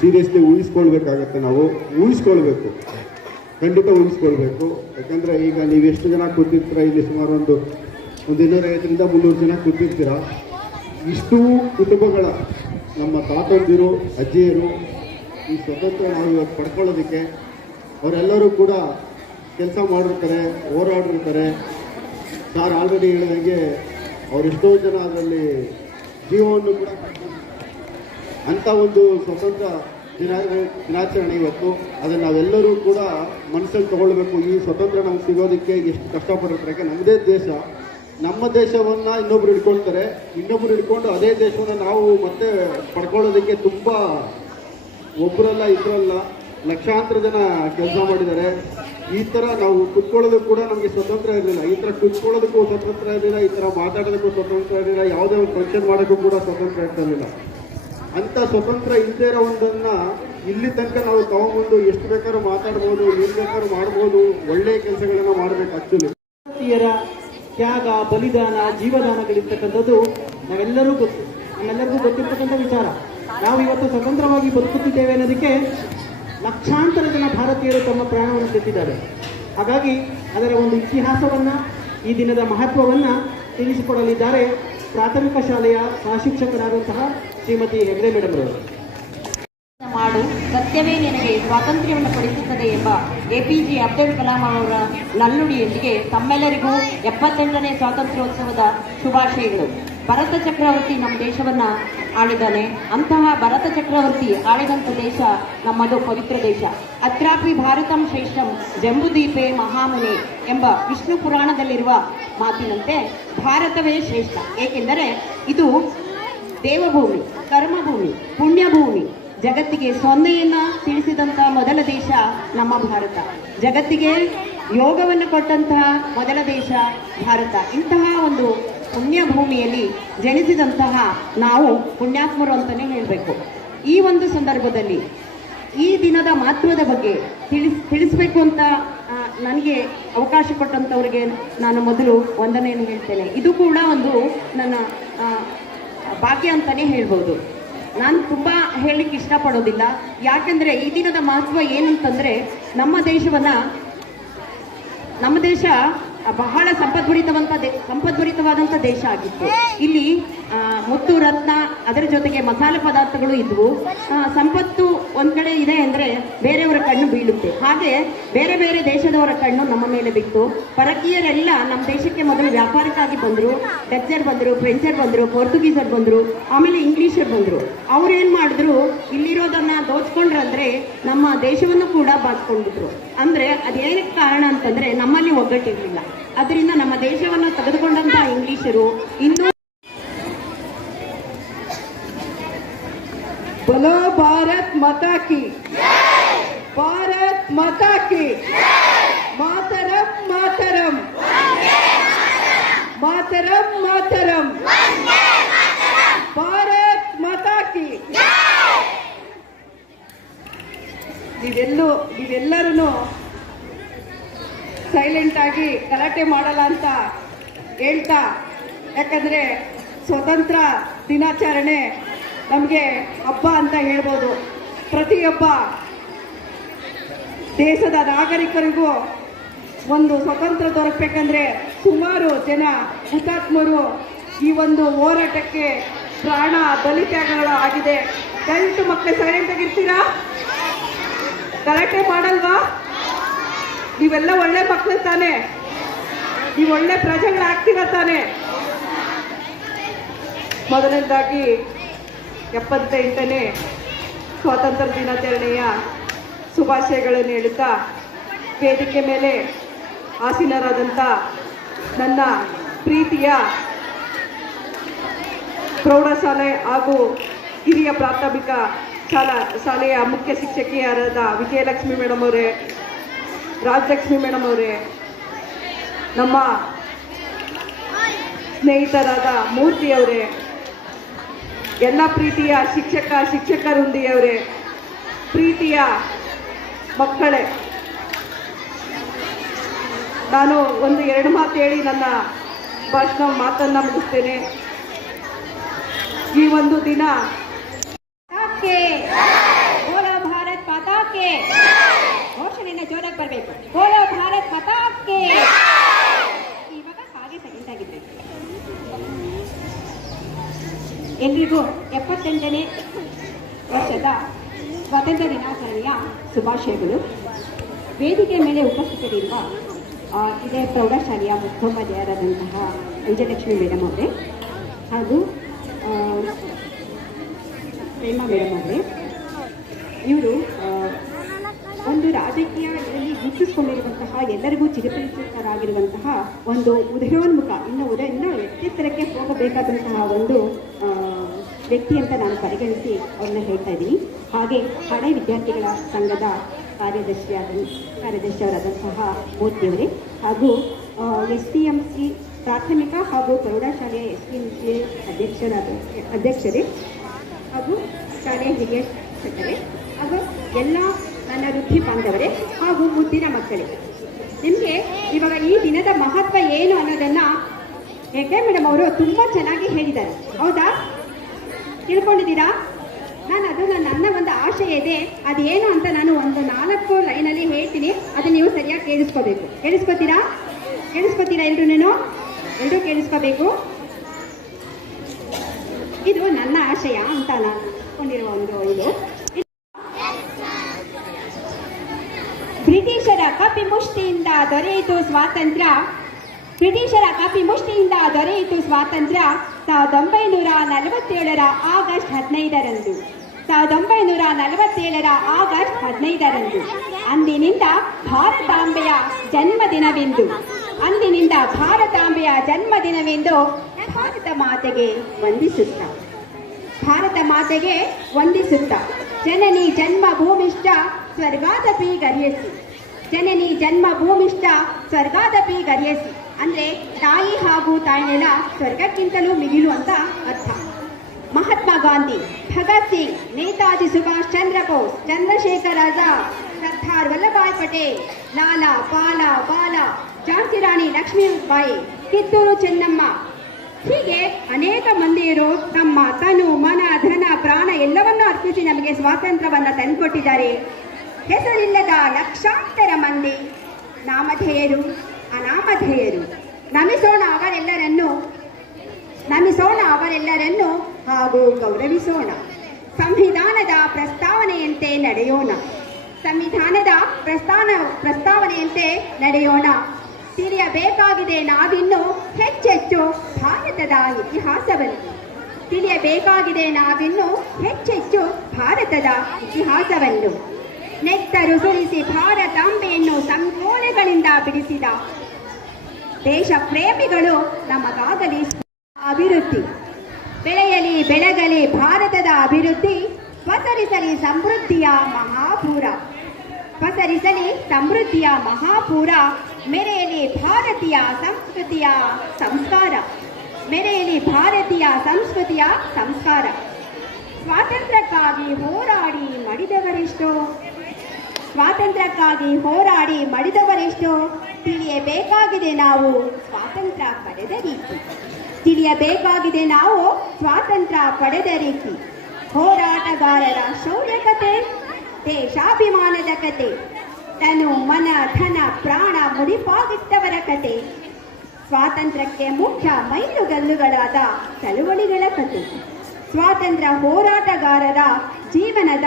ಸೀರಿಯಸ್ಲಿ ಊಹಿಸ್ಕೊಳ್ಬೇಕಾಗತ್ತೆ. ನಾವು ಊಹಿಸ್ಕೊಳ್ಬೇಕು, ಖಂಡಿತ ಊಹಿಸ್ಕೊಳ್ಬೇಕು. ಯಾಕಂದರೆ ಈಗ ನೀವು ಎಷ್ಟು ಜನ ಕೂತಿರ್ತೀರ, ಇಲ್ಲಿ ಸುಮಾರು ಒಂದು 250ರಿಂದ 300 ಜನ ಕೂತಿರ್ತೀರ. ಇಷ್ಟು ಕುಟುಂಬಗಳ ನಮ್ಮ ತಾತಂದಿರು, ಅಜ್ಜಿಯರು ಈ ಸ್ವತಂತ್ರ ನಾವು ಇವತ್ತು ಪಡ್ಕೊಳ್ಳೋದಕ್ಕೆ ಅವರೆಲ್ಲರೂ ಕೂಡ ಕೆಲಸ ಮಾಡಿರ್ತಾರೆ, ಹೋರಾಡಿರ್ತಾರೆ. ಸಾರ್ ಆಲ್ರೆಡಿ ಹೇಳಿದಂಗೆ ಅವರೆಷ್ಟೋ ಜನ ಅದರಲ್ಲಿ ಜೀವವನ್ನು ಕೂಡ ಅಂಥ ಒಂದು ಸ್ವತಂತ್ರ ದಿನಾಚರಣೆ ಇವತ್ತು. ಅದನ್ನು ನಾವೆಲ್ಲರೂ ಕೂಡ ಮನಸ್ಸಲ್ಲಿ ತಗೊಳ್ಬೇಕು. ಈ ಸ್ವತಂತ್ರ ನಮ್ಗೆ ಸಿಗೋದಕ್ಕೆ ಎಷ್ಟು ಕಷ್ಟಪಟ್ಟಿರ್ತಾರೆ. ಯಾಕೆ ನಮ್ಮದೇ ದೇಶ, ನಮ್ಮ ದೇಶವನ್ನು ಇನ್ನೊಬ್ರು ಹಿಡ್ಕೊಳ್ತಾರೆ, ಇನ್ನೊಬ್ರು ಹಿಡ್ಕೊಂಡು ಅದೇ ದೇಶವನ್ನು ನಾವು ಮತ್ತೆ ಪಡ್ಕೊಳ್ಳೋದಕ್ಕೆ ತುಂಬ ಒಬ್ಬರಲ್ಲ ಇಬ್ಬರಲ್ಲ ಲಕ್ಷಾಂತರ ಜನ ಕೆಲಸ ಮಾಡಿದ್ದಾರೆ. ಈ ಥರ ನಾವು ಕುತ್ಕೊಳ್ಳೋದಕ್ಕೆ ಕೂಡ ನಮಗೆ ಸ್ವತಂತ್ರ ಇರಲಿಲ್ಲ. ಈ ಥರ ಕುತ್ಕೊಳ್ಳೋದಕ್ಕೂ ಸ್ವತಂತ್ರ ಇರಲಿಲ್ಲ, ಈ ಥರ ಮಾತಾಡೋದಕ್ಕೂ ಸ್ವತಂತ್ರ ಇರಲಿಲ್ಲ, ಯಾವುದೇ ಒಂದು ಫಂಕ್ಷನ್ ಮಾಡೋಕ್ಕೂ ಕೂಡ ಸ್ವತಂತ್ರ ಇರ್ತಿರಲಿಲ್ಲ. ಅಂತ ಸ್ವತಂತ್ರ ಇಲ್ಲದೇ ಇರೋ ಒಂದನ್ನ ಇಲ್ಲಿ ತನಕ ನಾವು ತಗೊಂಬಂದು ಎಷ್ಟು ಬೇಕಾದ್ರೂ ಮಾತಾಡ್ಬೋದು, ಏನ್ ಬೇಕಾದ್ರೂ ಮಾಡ್ಬೋದು, ಒಳ್ಳೆಯ ಕೆಲಸಗಳನ್ನ ಮಾಡ್ಬೇಕು. ಆಕ್ಚುಲಿ ಭಾರತೀಯರ ತ್ಯಾಗ, ಬಲಿದಾನ, ಜೀವದಾನಗಳಿರ್ತಕ್ಕಂಥದ್ದು ನಮ್ಮೆಲ್ಲರಿಗೂ ಗೊತ್ತಿರ್ತಕ್ಕಂಥ ವಿಚಾರ. ನಾವು ಇವತ್ತು ಸ್ವತಂತ್ರವಾಗಿ ಬದುಕುತ್ತಿದ್ದೇವೆ ಅನ್ನೋದಕ್ಕೆ ಲಕ್ಷಾಂತರ ಜನ ಭಾರತೀಯರು ತಮ್ಮ ಪ್ರಾಣವನ್ನು ತೆತ್ತಿದ್ದಾರೆ. ಹಾಗಾಗಿ ಅದರ ಒಂದು ಇತಿಹಾಸವನ್ನು, ಈ ದಿನದ ಮಹತ್ವವನ್ನು ತಿಳಿಸಿಕೊಡಲಿದ್ದಾರೆ ಪ್ರಾಥಮಿಕ ಶಾಲೆಯ ಸಹಶಿಕ್ಷಕರಾದಂತಹ ಶ್ರೀಮತಿ ಹೆಗ್ಡೆ ಮೇಡಮ್ ಅವರು. ಮಾಡು, ಸತ್ಯವೇ ನಿನಗೆ ಸ್ವಾತಂತ್ರ್ಯವನ್ನು ಕೊಡಿಸುತ್ತದೆ ಎಂಬ APJ ಅಬ್ದುಲ್ ಕಲಾಂ ಅವರ ನಲ್ನುಡಿಯೊಂದಿಗೆ ತಮ್ಮೆಲ್ಲರಿಗೂ 78ನೇ ಸ್ವಾತಂತ್ರ್ಯೋತ್ಸವದ ಶುಭಾಶಯಗಳು. ಭರತ ಚಕ್ರವರ್ತಿ ನಮ್ಮ ದೇಶವನ್ನ ಆಳಿದ್ದಾನೆ. ಅಂತಹ ಭರತ ಚಕ್ರವರ್ತಿ ಆಳಿದಂಥ ದೇಶ ನಮ್ಮದು ಪವಿತ್ರ ದೇಶ. ಅತ್ರಾಪಿ ಭಾರತಂ ಶ್ರೇಷ್ಠಂ ಜಂಬುದೀಪೆ ಮಹಾಮುನೆ ಎಂಬ ವಿಷ್ಣು ಪುರಾಣದಲ್ಲಿರುವ ಮಾತಿನಂತೆ ಭಾರತವೇ ಶ್ರೇಷ್ಠ. ಏಕೆಂದರೆ ಇದು ದೇವಭೂಮಿ, ಕರ್ಮಭೂಮಿ, ಪುಣ್ಯಭೂಮಿ. ಜಗತ್ತಿಗೆ ಸೊನ್ನೆಯನ್ನ ತಿಳಿಸಿದಂತಹ ಮೊದಲ ದೇಶ ನಮ್ಮ ಭಾರತ. ಜಗತ್ತಿಗೆ ಯೋಗವನ್ನು ಕೊಟ್ಟಂತಹ ಮೊದಲ ದೇಶ ಭಾರತ. ಇಂತಹ ಒಂದು ಪುಣ್ಯ ಭೂಮಿಯಲ್ಲಿ ಜನಿಸಿದಂತಹ ನಾವು ಪುಣ್ಯಾತ್ಮರು ಅಂತಾನೆ ಹೇಳಬೇಕು. ಈ ಒಂದು ಸಂದರ್ಭದಲ್ಲಿ ಈ ದಿನದ ಮಹತ್ವದ ಬಗ್ಗೆ ತಿಳಿಸಬೇಕು ಅಂತ ನನಗೆ ಅವಕಾಶ ಕೊಟ್ಟಂಥವ್ರಿಗೆ ನಾನು ಮೊದಲು ವಂದನೆಯನ್ನು ಹೇಳ್ತೇನೆ. ಇದು ಕೂಡ ಒಂದು ನನ್ನ ಭಾಗ್ಯ ಅಂತಾನೆ ಹೇಳ್ಬೋದು. ನಾನು ತುಂಬ ಹೇಳಲಿಕ್ಕೆ ಇಷ್ಟಪಡೋದಿಲ್ಲ. ಯಾಕೆಂದರೆ ಈ ದಿನದ ಮಹತ್ವ ಏನಂತಂದರೆ ನಮ್ಮ ದೇಶ ಬಹಳ ಸಂಪದ್ಭರಿತವಾದಂಥ ದೇಶ ಆಗಿತ್ತು. ಇಲ್ಲಿ ಮುತ್ತು ರತ್ನ, ಅದರ ಜೊತೆಗೆ ಮಸಾಲೆ ಪದಾರ್ಥಗಳು ಇದ್ವು. ಸಂಪತ್ತು ಒಂದ್ ಕಡೆ ಇದೆ ಅಂದ್ರೆ ಬೇರೆಯವರ ಕಣ್ಣು ಬೀಳುತ್ತೆ. ಹಾಗೆ ಬೇರೆ ಬೇರೆ ದೇಶದವರ ಕಣ್ಣು ನಮ್ಮ ಮೇಲೆ ಬಿತ್ತು. ಪರಕೀಯರೆಲ್ಲ ನಮ್ಮ ದೇಶಕ್ಕೆ ಮೊದಲು ವ್ಯಾಪಾರಕ್ಕಾಗಿ ಬಂದರು. ಡಚ್ಚರ್ ಬಂದರು, ಫ್ರೆಂಚರ್ ಬಂದರು, ಪೋರ್ಚುಗೀಸರ್ ಬಂದರು, ಆಮೇಲೆ ಇಂಗ್ಲಿಷರ್ ಬಂದರು. ಅವ್ರೇನ್ ಮಾಡಿದ್ರು, ಇಲ್ಲಿರೋದನ್ನ ದೋಚ್ಕೊಂಡ್ರಂದ್ರೆ ನಮ್ಮ ದೇಶವನ್ನು ಕೂಡ ಬಾಚ್ಕೊಂಡ್ಬಿಟ್ರು. ಅಂದ್ರೆ ಅದೇನಕ್ಕೆ ಕಾರಣ ಅಂತಂದ್ರೆ ನಮ್ಮಲ್ಲಿ ಒಗ್ಗಟ್ಟಿರಲಿಲ್ಲ. ಅದರಿಂದ ನಮ್ಮ ದೇಶವನ್ನು ತೆಗೆದುಕೊಂಡಂತಹ ಇಂಗ್ಲಿಷರು ಇನ್ನೂ बोलो भारत माता की, भारत माता की, मातरम मातरम, मातरम मातरम, भारत माता की. ನೀವೆಲ್ಲರೂ ಸೈಲೆಂಟ್ ಆಗಿ ಗಲಾಟೆ ಮಾಡಲ್ಲ ಅಂತ ಹೇಳ್ತಾ, ಯಾಕಂದ್ರೆ ಸ್ವತಂತ್ರ ದಿನಾಚರಣೆ ನಮಗೆ ಹಬ್ಬ ಅಂತ ಹೇಳ್ಬೋದು. ಪ್ರತಿಯೊಬ್ಬ ದೇಶದ ನಾಗರಿಕರಿಗೂ ಒಂದು ಸ್ವತಂತ್ರ ದೊರಕಬೇಕಂದ್ರೆ ಸುಮಾರು ಜನ ಹುತಾತ್ಮರು ಈ ಒಂದು ಹೋರಾಟಕ್ಕೆ ಪ್ರಾಣ ಬಲಿತ್ಯಾಗಗಳು ಆಗಿದೆ. ದಯವಿಟ್ಟು ಮಕ್ಕಳು ಸೈಲೆಂಟ್ ಆಗಿರ್ತೀರಾ? ಗಲಾಟೆ ಮಾಡಲ್ವಾ? ನೀವೆಲ್ಲ ಒಳ್ಳೆ ಮಕ್ಕಳು ತಾನೆ, ನೀವು ಒಳ್ಳೆ ಪ್ರಜೆಗಳಾಗ್ತೀರ ತಾನೆ. ಮೊದಲನೇದಾಗಿ 78ನೇ ಸ್ವಾತಂತ್ರ್ಯ ದಿನಾಚರಣೆಯ ಶುಭಾಶಯಗಳನ್ನು ಹೇಳುತ್ತಾ, ವೇದಿಕೆ ಮೇಲೆ ಆಸೀನರಾದಂಥ ನನ್ನ ಪ್ರೀತಿಯ ಪ್ರೌಢಶಾಲೆ ಹಾಗೂ ಹಿರಿಯ ಪ್ರಾಥಮಿಕ ಶಾಲೆಯ ಮುಖ್ಯ ಶಿಕ್ಷಕಿಯರಾದ ವಿಜಯಲಕ್ಷ್ಮಿ ಮೇಡಮ್ ಅವರೇ, ರಾಜಲಕ್ಷ್ಮಿ ಮೇಡಮ್ ಅವರೇ, ನಮ್ಮ ಸ್ನೇಹಿತರಾದ ಮೂರ್ತಿಯವರೇ, ಎಲ್ಲ ಪ್ರೀತಿಯ ಶಿಕ್ಷಕರೊಂದಿಯವರೇ, ಪ್ರೀತಿಯ ಮಕ್ಕಳೇ, ನಾನು ಒಂದು ಎರಡು ಮಾತು ಹೇಳಿ ನನ್ನ ಮಾತನ್ನ ಮುಗಿಸ್ತೇನೆ. ಈ ಒಂದು ದಿನ ಬೋಲೋ ಭಾರತ್ ಮಾತಾ ಕೆ, ಘೋಷಣೆಯನ್ನು ಜೋರಾಗಿ ಬರಬೇಕು. ಬೋಲೋ ಭಾರತ್ ಮಾತಾ ಕೆ. ಇವಾಗ ಹಾಗೆ ಸೆಕೆಂಡ್ ಆಗಿರ್ಬೇಕು. ಎಲ್ರಿಗೂ 78ನೇ ವರ್ಷದ ಸ್ವಾತಂತ್ರ್ಯ ದಿನಾಚರಣೆಯ ಶುಭಾಶಯಗಳು. ವೇದಿಕೆ ಮೇಲೆ ಉಪಸ್ಥಿತರಿರುವ ಇದೇ ಪ್ರೌಢಶಾಲೆಯ ಮುಖ್ಯೋಪಾಧ್ಯಾಯರಾದಂತಹ ವಿಜಯಲಕ್ಷ್ಮಿ ಮೇಡಮ್ ಅವರೇ ಹಾಗೂ ಪ್ರೇಮಾ ಮೇಡಮ್ ಅವರೇ, ಇವರು ಒಂದು ರಾಜಕೀಯದಲ್ಲಿ ಗುರುತಿಸಿಕೊಂಡಿರುವಂತಹ, ಎಲ್ಲರಿಗೂ ಚಿರಪರಿಚಿತರಾಗಿರುವಂತಹ ಒಂದು ಉದಯೋನ್ಮುಖ, ಇನ್ನು ಎತ್ತೆತ್ತರಕ್ಕೆ ಹೋಗಬೇಕಾದಂತಹ ಒಂದು ವ್ಯಕ್ತಿ ಅಂತ ನಾನು ಪರಿಗಣಿಸಿ ಅವ್ರನ್ನ ಹೇಳ್ತಾ ಇದ್ದೀನಿ. ಹಾಗೆ ಹಳೆ ವಿದ್ಯಾರ್ಥಿಗಳ ಸಂಘದ ಕಾರ್ಯದರ್ಶಿಯವರಾದಂತಹ ಮೂರ್ತಿಯವರೇ ಹಾಗೂ STMC ಪ್ರಾಥಮಿಕ ಹಾಗೂ ಪ್ರೌಢಶಾಲೆಯ STMC ಅಧ್ಯಕ್ಷರೇ ಹಾಗೂ ಶಾಲೆಯ ಹಿರಿಯ ಶಿಕ್ಷಕರೇ ಹಾಗೂ ಎಲ್ಲ ನನ್ನ ವೃತ್ತಿ ಬಾಂಧವರೇ ಹಾಗೂ ಮುದ್ದಿನ ಮಕ್ಕಳೇ, ನಿಮಗೆ ಇವಾಗ ಈ ದಿನದ ಮಹತ್ವ ಏನು ಅನ್ನೋದನ್ನ ಹೆಗ್ಡೆ ಮೇಡಮ್ ಅವರು ತುಂಬ ಚೆನ್ನಾಗಿ ಹೇಳಿದ್ದಾರೆ. ಹೌದಾ? ತಿಳ್ಕೊಂಡಿದ್ದೀರಾ? ನನ್ನ ಒಂದು ಆಶಯ ಇದೆ, ಅದೇನು ಅಂತ ನಾನು ಒಂದು 4 ಲೈನಲ್ಲಿ ಹೇಳ್ತೀನಿ, ಅದನ್ನ ನೀವು ಸರಿಯಾಗಿ ಕೇಳಿಸ್ಕೋಬೇಕು. ಕೇಳಿಸ್ಕೊತೀರಾ ಎಲ್ಲರೂ ಕೇಳಿಸ್ಕೋಬೇಕು. ಇದು ನನ್ನ ಆಶಯ ಅಂತ ನಾನು ಅಂದ್ಕೊಂಡಿರುವ ಒಂದು ಇದು. ಬ್ರಿಟಿಷರ ಕಪಿಮುಷ್ಟಿಯಿಂದ ದೊರೆಯಿತು ಸ್ವಾತಂತ್ರ್ಯ. 1947 ಆಗಸ್ಟ್ 15ರಂದು. 1947 ಆಗಸ್ಟ್ 15ರಂದು ಅಂದಿನಿಂದ ಭಾರತಾಂಬೆಯ ಜನ್ಮದಿನವೆಂದು ಭಾರತ ಮಾತೆಗೆ ವಂದಿಸುತ್ತಾ ಜನನಿ ಜನ್ಮಭೂಮಿಷ್ಠ ಸ್ವರ್ಗಾದಪಿ ಗರ್ಯಸಿ ಅಂದ್ರೆ ತಾಯಿ ಹಾಗೂ ತಾಯಿನೆಲ ಸ್ವರ್ಗಕ್ಕಿಂತಲೂ ಮಿಗಿಲು ಅಂತ ಅರ್ಥ. ಮಹಾತ್ಮ ಗಾಂಧಿ, ಭಗತ್ ಸಿಂಗ್, ನೇತಾಜಿ ಸುಭಾಷ್ ಚಂದ್ರ ಬೋಸ್, ಚಂದ್ರಶೇಖರ್ ಆಜಾದ್, ಸರ್ದಾರ್ ವಲ್ಲಭಾಯ್ ಪಟೇಲ್, ಲಾಲಾ ಬಾಲ, ಝಾನ್ಸಿ ರಾಣಿ ಲಕ್ಷ್ಮೀಬಾಯಿ, ಕಿತ್ತೂರು ಚೆನ್ನಮ್ಮ, ಹೀಗೆ ಅನೇಕ ಮಂದಿಯರು ತಮ್ಮ ತನು ಮನ ಧನ ಪ್ರಾಣ ಎಲ್ಲವನ್ನೂ ಅರ್ಪಿಸಿ ನಮಗೆ ಸ್ವಾತಂತ್ರ್ಯವನ್ನ ತಂದುಕೊಟ್ಟಿದ್ದಾರೆ. ಹೆಸರಿಲ್ಲದ ಲಕ್ಷಾಂತರ ಮಂದಿ ನಾಮಧೇಯರು, ಅನಾಮಧೇಯರು, ನಮಿಸೋಣ ಅವರೆಲ್ಲರನ್ನು ಹಾಗೂ ಗೌರವಿಸೋಣ. ಸಂವಿಧಾನದ ಪ್ರಸ್ತಾವನೆಯಂತೆ ನಡೆಯೋಣ. ತಿಳಿಯಬೇಕಾಗಿದೆ ನಾವಿನ್ನು ಹೆಚ್ಚೆಚ್ಚು ಭಾರತದ ಇತಿಹಾಸವನ್ನು. ನೆತ್ತರು ಸುರಿಸಿ ಭಾರತಾಂಬೆಯನ್ನು ಸಂಕೋಲೆಗಳಿಂದ ಬಿಡಿಸಿದ ದೇಶ ಪ್ರೇಮಿಗಳು ನಮಗಾಗಲಿ ಅಭಿವೃದ್ಧಿ. ಬೆಳೆಗಲಿ ಭಾರತದ ಅಭಿವೃದ್ಧಿ. ಪಸರಿಸಲಿ ಸಮೃದ್ಧಿಯ ಮಹಾಪೂರ. ಮೆರೆಯಲಿ ಭಾರತೀಯ ಸಂಸ್ಕೃತಿಯ ಸಂಸ್ಕಾರ. ಸ್ವಾತಂತ್ರ್ಯಕ್ಕಾಗಿ ಹೋರಾಡಿ ಮಡಿದವರೆಷ್ಟೋ. ತಿಳಿಯಬೇಕಾಗಿದೆ ನಾವು ಸ್ವಾತಂತ್ರ್ಯ ಪಡೆದ ರೀತಿ. ಹೋರಾಟಗಾರರ ಶೌರ್ಯ ಕತೆ, ದೇಶಾಭಿಮಾನದ ಕತೆ, ತನು ಮನ ಧನ ಪ್ರಾಣ ಮುಡಿಪಾಗಿಟ್ಟವರ ಕತೆ, ಸ್ವಾತಂತ್ರ್ಯಕ್ಕೆ ಮುಖ್ಯ ಮೈಲುಗಲ್ಲುಗಳಾದ ಚಳುವಳಿಗಳ ಕತೆ, ಸ್ವಾತಂತ್ರ್ಯ ಹೋರಾಟಗಾರರ ಜೀವನದ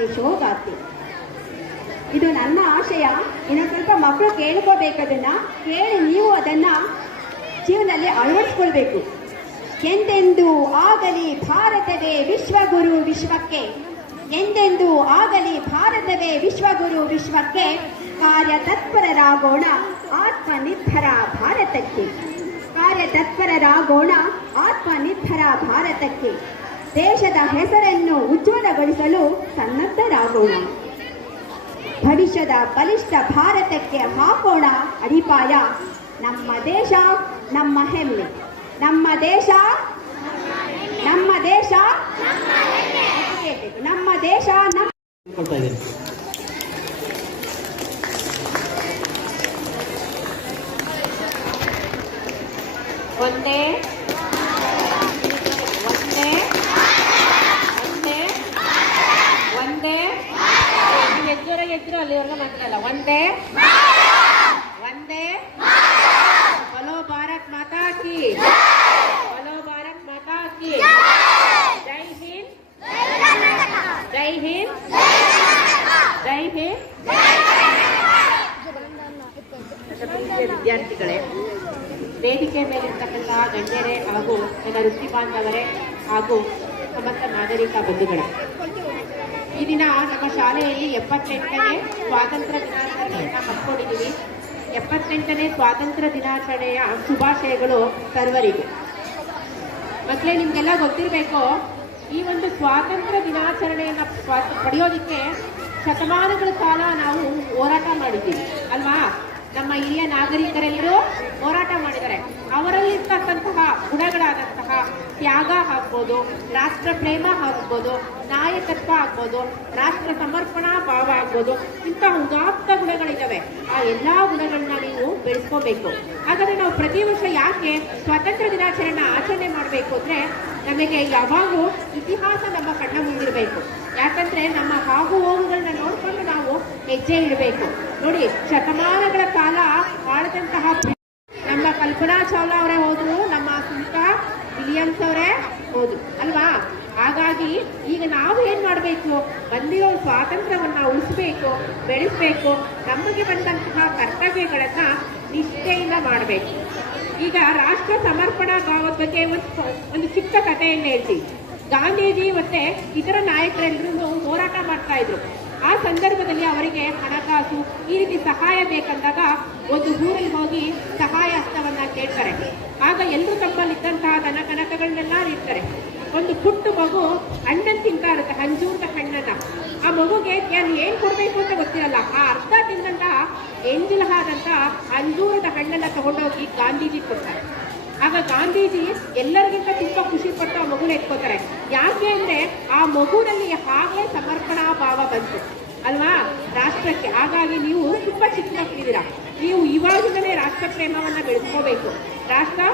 ಯಶೋಗಾಥೆ. ಇದು ನನ್ನ ಆಶಯ. ಇನ್ನು ಸ್ವಲ್ಪ ಮಕ್ಕಳು ಕೇಳ್ಕೋಬೇಕದನ್ನ, ಕೇಳಿ ನೀವು ಅದನ್ನ ಜೀವನದಲ್ಲಿ ಅಳವಡಿಸ್ಕೊಳ್ಬೇಕು. ಎಂದೆಂದೂ ಆಗಲಿ ಭಾರತವೇ ವಿಶ್ವಗುರು ವಿಶ್ವಕ್ಕೆ ಕಾರ್ಯತತ್ಪರರಾಗೋಣ ಆತ್ಮನಿರ್ಭರ ಭಾರತಕ್ಕೆ. ದೇಶದ ಹೆಸರನ್ನು ಉಜ್ವಲಗೊಳಿಸಲು ಸನ್ನದ್ಧರಾಗೋಣ. ಭವಿಷ್ಯದ ಬಲಿಷ್ಠ ಭಾರತಕ್ಕೆ ಹಾಕೋಣ ಅಡಿಪಾಯ. ನಮ್ಮ ದೇಶ ನಮ್ಮ ಹೆಮ್ಮೆ. ಕೊಡ್ತಾ ಇದ್ದೀನಿ. ಒಂದೇ ಎಚ್ಚರ ಅಲ್ಲಿವರೆಗೂ ಮಾತಾಡಲ್ಲ. ಒಂದೇ ಬಲೋ ಭಾರತ್ ಮಾತಾ ಕಿ. ಜೈ ಹಿಂದ್. ವಿದ್ಯಾರ್ಥಿಗಳೇ, ವೇದಿಕೆ ಮೇಲಿರ್ತಕ್ಕಂತಹ ಗಣ್ಯರೇ ಹಾಗೂ ನನ್ನ ವೃತ್ತಿ ಬಾಂಧವರೇ ಹಾಗೂ ಸಮಸ್ತ ನಾಗರಿಕ ಬಂಧುಗಳೇ, ಈ ದಿನ ನಮ್ಮ ಶಾಲೆಯಲ್ಲಿ 78ನೇ ಸ್ವಾತಂತ್ರ್ಯ ದಿನಾಚರಣೆಯನ್ನು ಹಮ್ಮಿಕೊಂಡಿದ್ದೀವಿ. 78ನೇ ಸ್ವಾತಂತ್ರ್ಯ ದಿನಾಚರಣೆಯ ಶುಭಾಶಯಗಳು ಸರ್ವರಿಗೂ. ಮಕ್ಕಳೇ, ನಿಮಗೆಲ್ಲ ಗೊತ್ತಿರಬೇಕು, ಈ ಒಂದು ಸ್ವಾತಂತ್ರ್ಯ ದಿನಾಚರಣೆಯನ್ನು ಪಡೆಯೋದಕ್ಕೆ ಶತಮಾನಗಳ ಕಾಲ ನಾವು ಹೋರಾಟ ಮಾಡಿದ್ದೀವಿ ಅಲ್ವಾ? ನಮ್ಮ ಹಿರಿಯ ನಾಗರಿಕರೆಲ್ಲರೂ ಹೋರಾಟ ಮಾಡಿದ್ದಾರೆ. ಅವರಲ್ಲಿರ್ತಕ್ಕಂತಹ ಗುಣಗಳಾದಂತಹ ತ್ಯಾಗ ಆಗ್ಬೋದು, ರಾಷ್ಟ್ರ ಪ್ರೇಮ ಆಗ್ಬೋದು, ನಾಯಕತ್ವ ಆಗ್ಬೋದು, ರಾಷ್ಟ್ರ ಸಮರ್ಪಣಾ ಭಾವ ಆಗ್ಬೋದು, ಇಂತಹ ಉದಾತ್ತ ಗುಣಗಳಿದ್ದಾವೆ. ಆ ಎಲ್ಲಾ ಗುಣಗಳನ್ನ ನೀವು ಬೆಳೆಸ್ಕೋಬೇಕು. ಹಾಗಾದ್ರೆ ನಾವು ಪ್ರತಿ ವರ್ಷ ಯಾಕೆ ಸ್ವಾತಂತ್ರ್ಯ ದಿನಾಚರಣೆ ಆಚರಣೆ ಮಾಡಬೇಕು ಅಂದ್ರೆ, ನಮಗೆ ಯಾವಾಗೂ ಇತಿಹಾಸ ನಮ್ಮ ಕಣ್ಣ ಮುಂದಿರಬೇಕು. ಯಾಕಂದ್ರೆ ನಮ್ಮ ಹಾಗು ಹೋಗುಗಳನ್ನ ನೋಡ್ಕೊಂಡು ನಾವು ಹೆಜ್ಜೆ ಇಡಬೇಕು. ನೋಡಿ, ಶತಮಾನಗಳ ಕಾಲ ಆಳದಂತಹ ನಮ್ಮ ಕಲ್ಪನಾ ಚಾವ್ಲಾ ಅವರೇ ಹೋದ್ರು, ನಮ್ಮ ಸುನೀತಾ ವಿಲಿಯಮ್ಸ್ ಅವರೇ ಹೋದ್ರು ಅಲ್ವಾ. ಹಾಗಾಗಿ ಈಗ ನಾವು ಏನ್ ಮಾಡಬೇಕು, ಬಂದಿರೋ ಸ್ವಾತಂತ್ರ್ಯವನ್ನ ಉಳಿಸಬೇಕು, ಬೆಳೆಸಬೇಕು. ನಮಗೆ ಬಂದಂತಹ ಕರ್ತವ್ಯಗಳನ್ನ ನಿಷ್ಠೆಯಿಂದ ಮಾಡಬೇಕು. ಈಗ ರಾಷ್ಟ್ರ ಸಮರ್ಪಣಾ ಭಾವದ ಬಗ್ಗೆ ಒಂದು ಚಿಕ್ಕ ಕಥೆಯನ್ನು ಹೇಳ್ತೀವಿ. ಗಾಂಧೀಜಿ ಮತ್ತೆ ಇತರ ನಾಯಕರೆಲ್ಲರೂ ಹೋರಾಟ ಮಾಡ್ತಾ ಇದ್ರು. ಆ ಸಂದರ್ಭದಲ್ಲಿ ಅವರಿಗೆ ಹಣಕಾಸು ಈ ರೀತಿ ಸಹಾಯ ಬೇಕಂದಾಗ ಒಂದು ಊರಲ್ಲಿ ಹೋಗಿ ಸಹಾಯ ಹಸ್ತವನ್ನ ಕೇಳ್ತಾರೆ. ಆಗ ಎಲ್ಲರೂ ತಮ್ಮಲ್ಲಿದ್ದಂತಹ ದನ ಕನಕಗಳನ್ನೆಲ್ಲ ಇರ್ತಾರೆ. ಒಂದು ಪುಟ್ಟ ಮಗು ಹಣ್ಣನ್ನು ತಿಂತಾ ಇರುತ್ತೆ, ಅಂಜೂರದ ಹಣ್ಣನ್ನ. ಆ ಮಗುಗೆ ಏನ್ ಕೊಡ್ಬೇಕು ಅಂತ ಗೊತ್ತಿರಲ್ಲ. ಆ ಅರ್ಧ ತಿಂದಂತಹ ಎಂಜಿಲಹಾದಂತ ಅಂಜೂರದ ಹಣ್ಣನ್ನ ತಗೊಂಡೋಗಿ ಗಾಂಧೀಜಿ ಕೊಡ್ತಾರೆ. ಆಗ ಗಾಂಧೀಜಿ ಎಲ್ಲರಿಗಿಂತ ತುಂಬಾ ಖುಷಿ ಪಟ್ಟು ಆ ಮಗುನ ಎತ್ಕೋತಾರೆ. ಯಾಕೆ ಅಂದ್ರೆ ಆ ಮಗುನಲ್ಲಿ ಹಾಗೆ ಸಮರ್ಪಣಾ ಭಾವ ಬಂತು ಅಲ್ವಾ ರಾಷ್ಟ್ರಕ್ಕೆ. ಹಾಗಾಗಿ ನೀವು ತುಂಬಾ ಚಿಕ್ಕ ಮಕ್ಕಳಿದ್ದೀರಾ, ನೀವು ಇವಾಗಿಂದಲೇ ರಾಷ್ಟ್ರ ಪ್ರೇಮವನ್ನ ಬೆಳೆಸ್ಕೋಬೇಕು, ರಾಷ್ಟ್ರ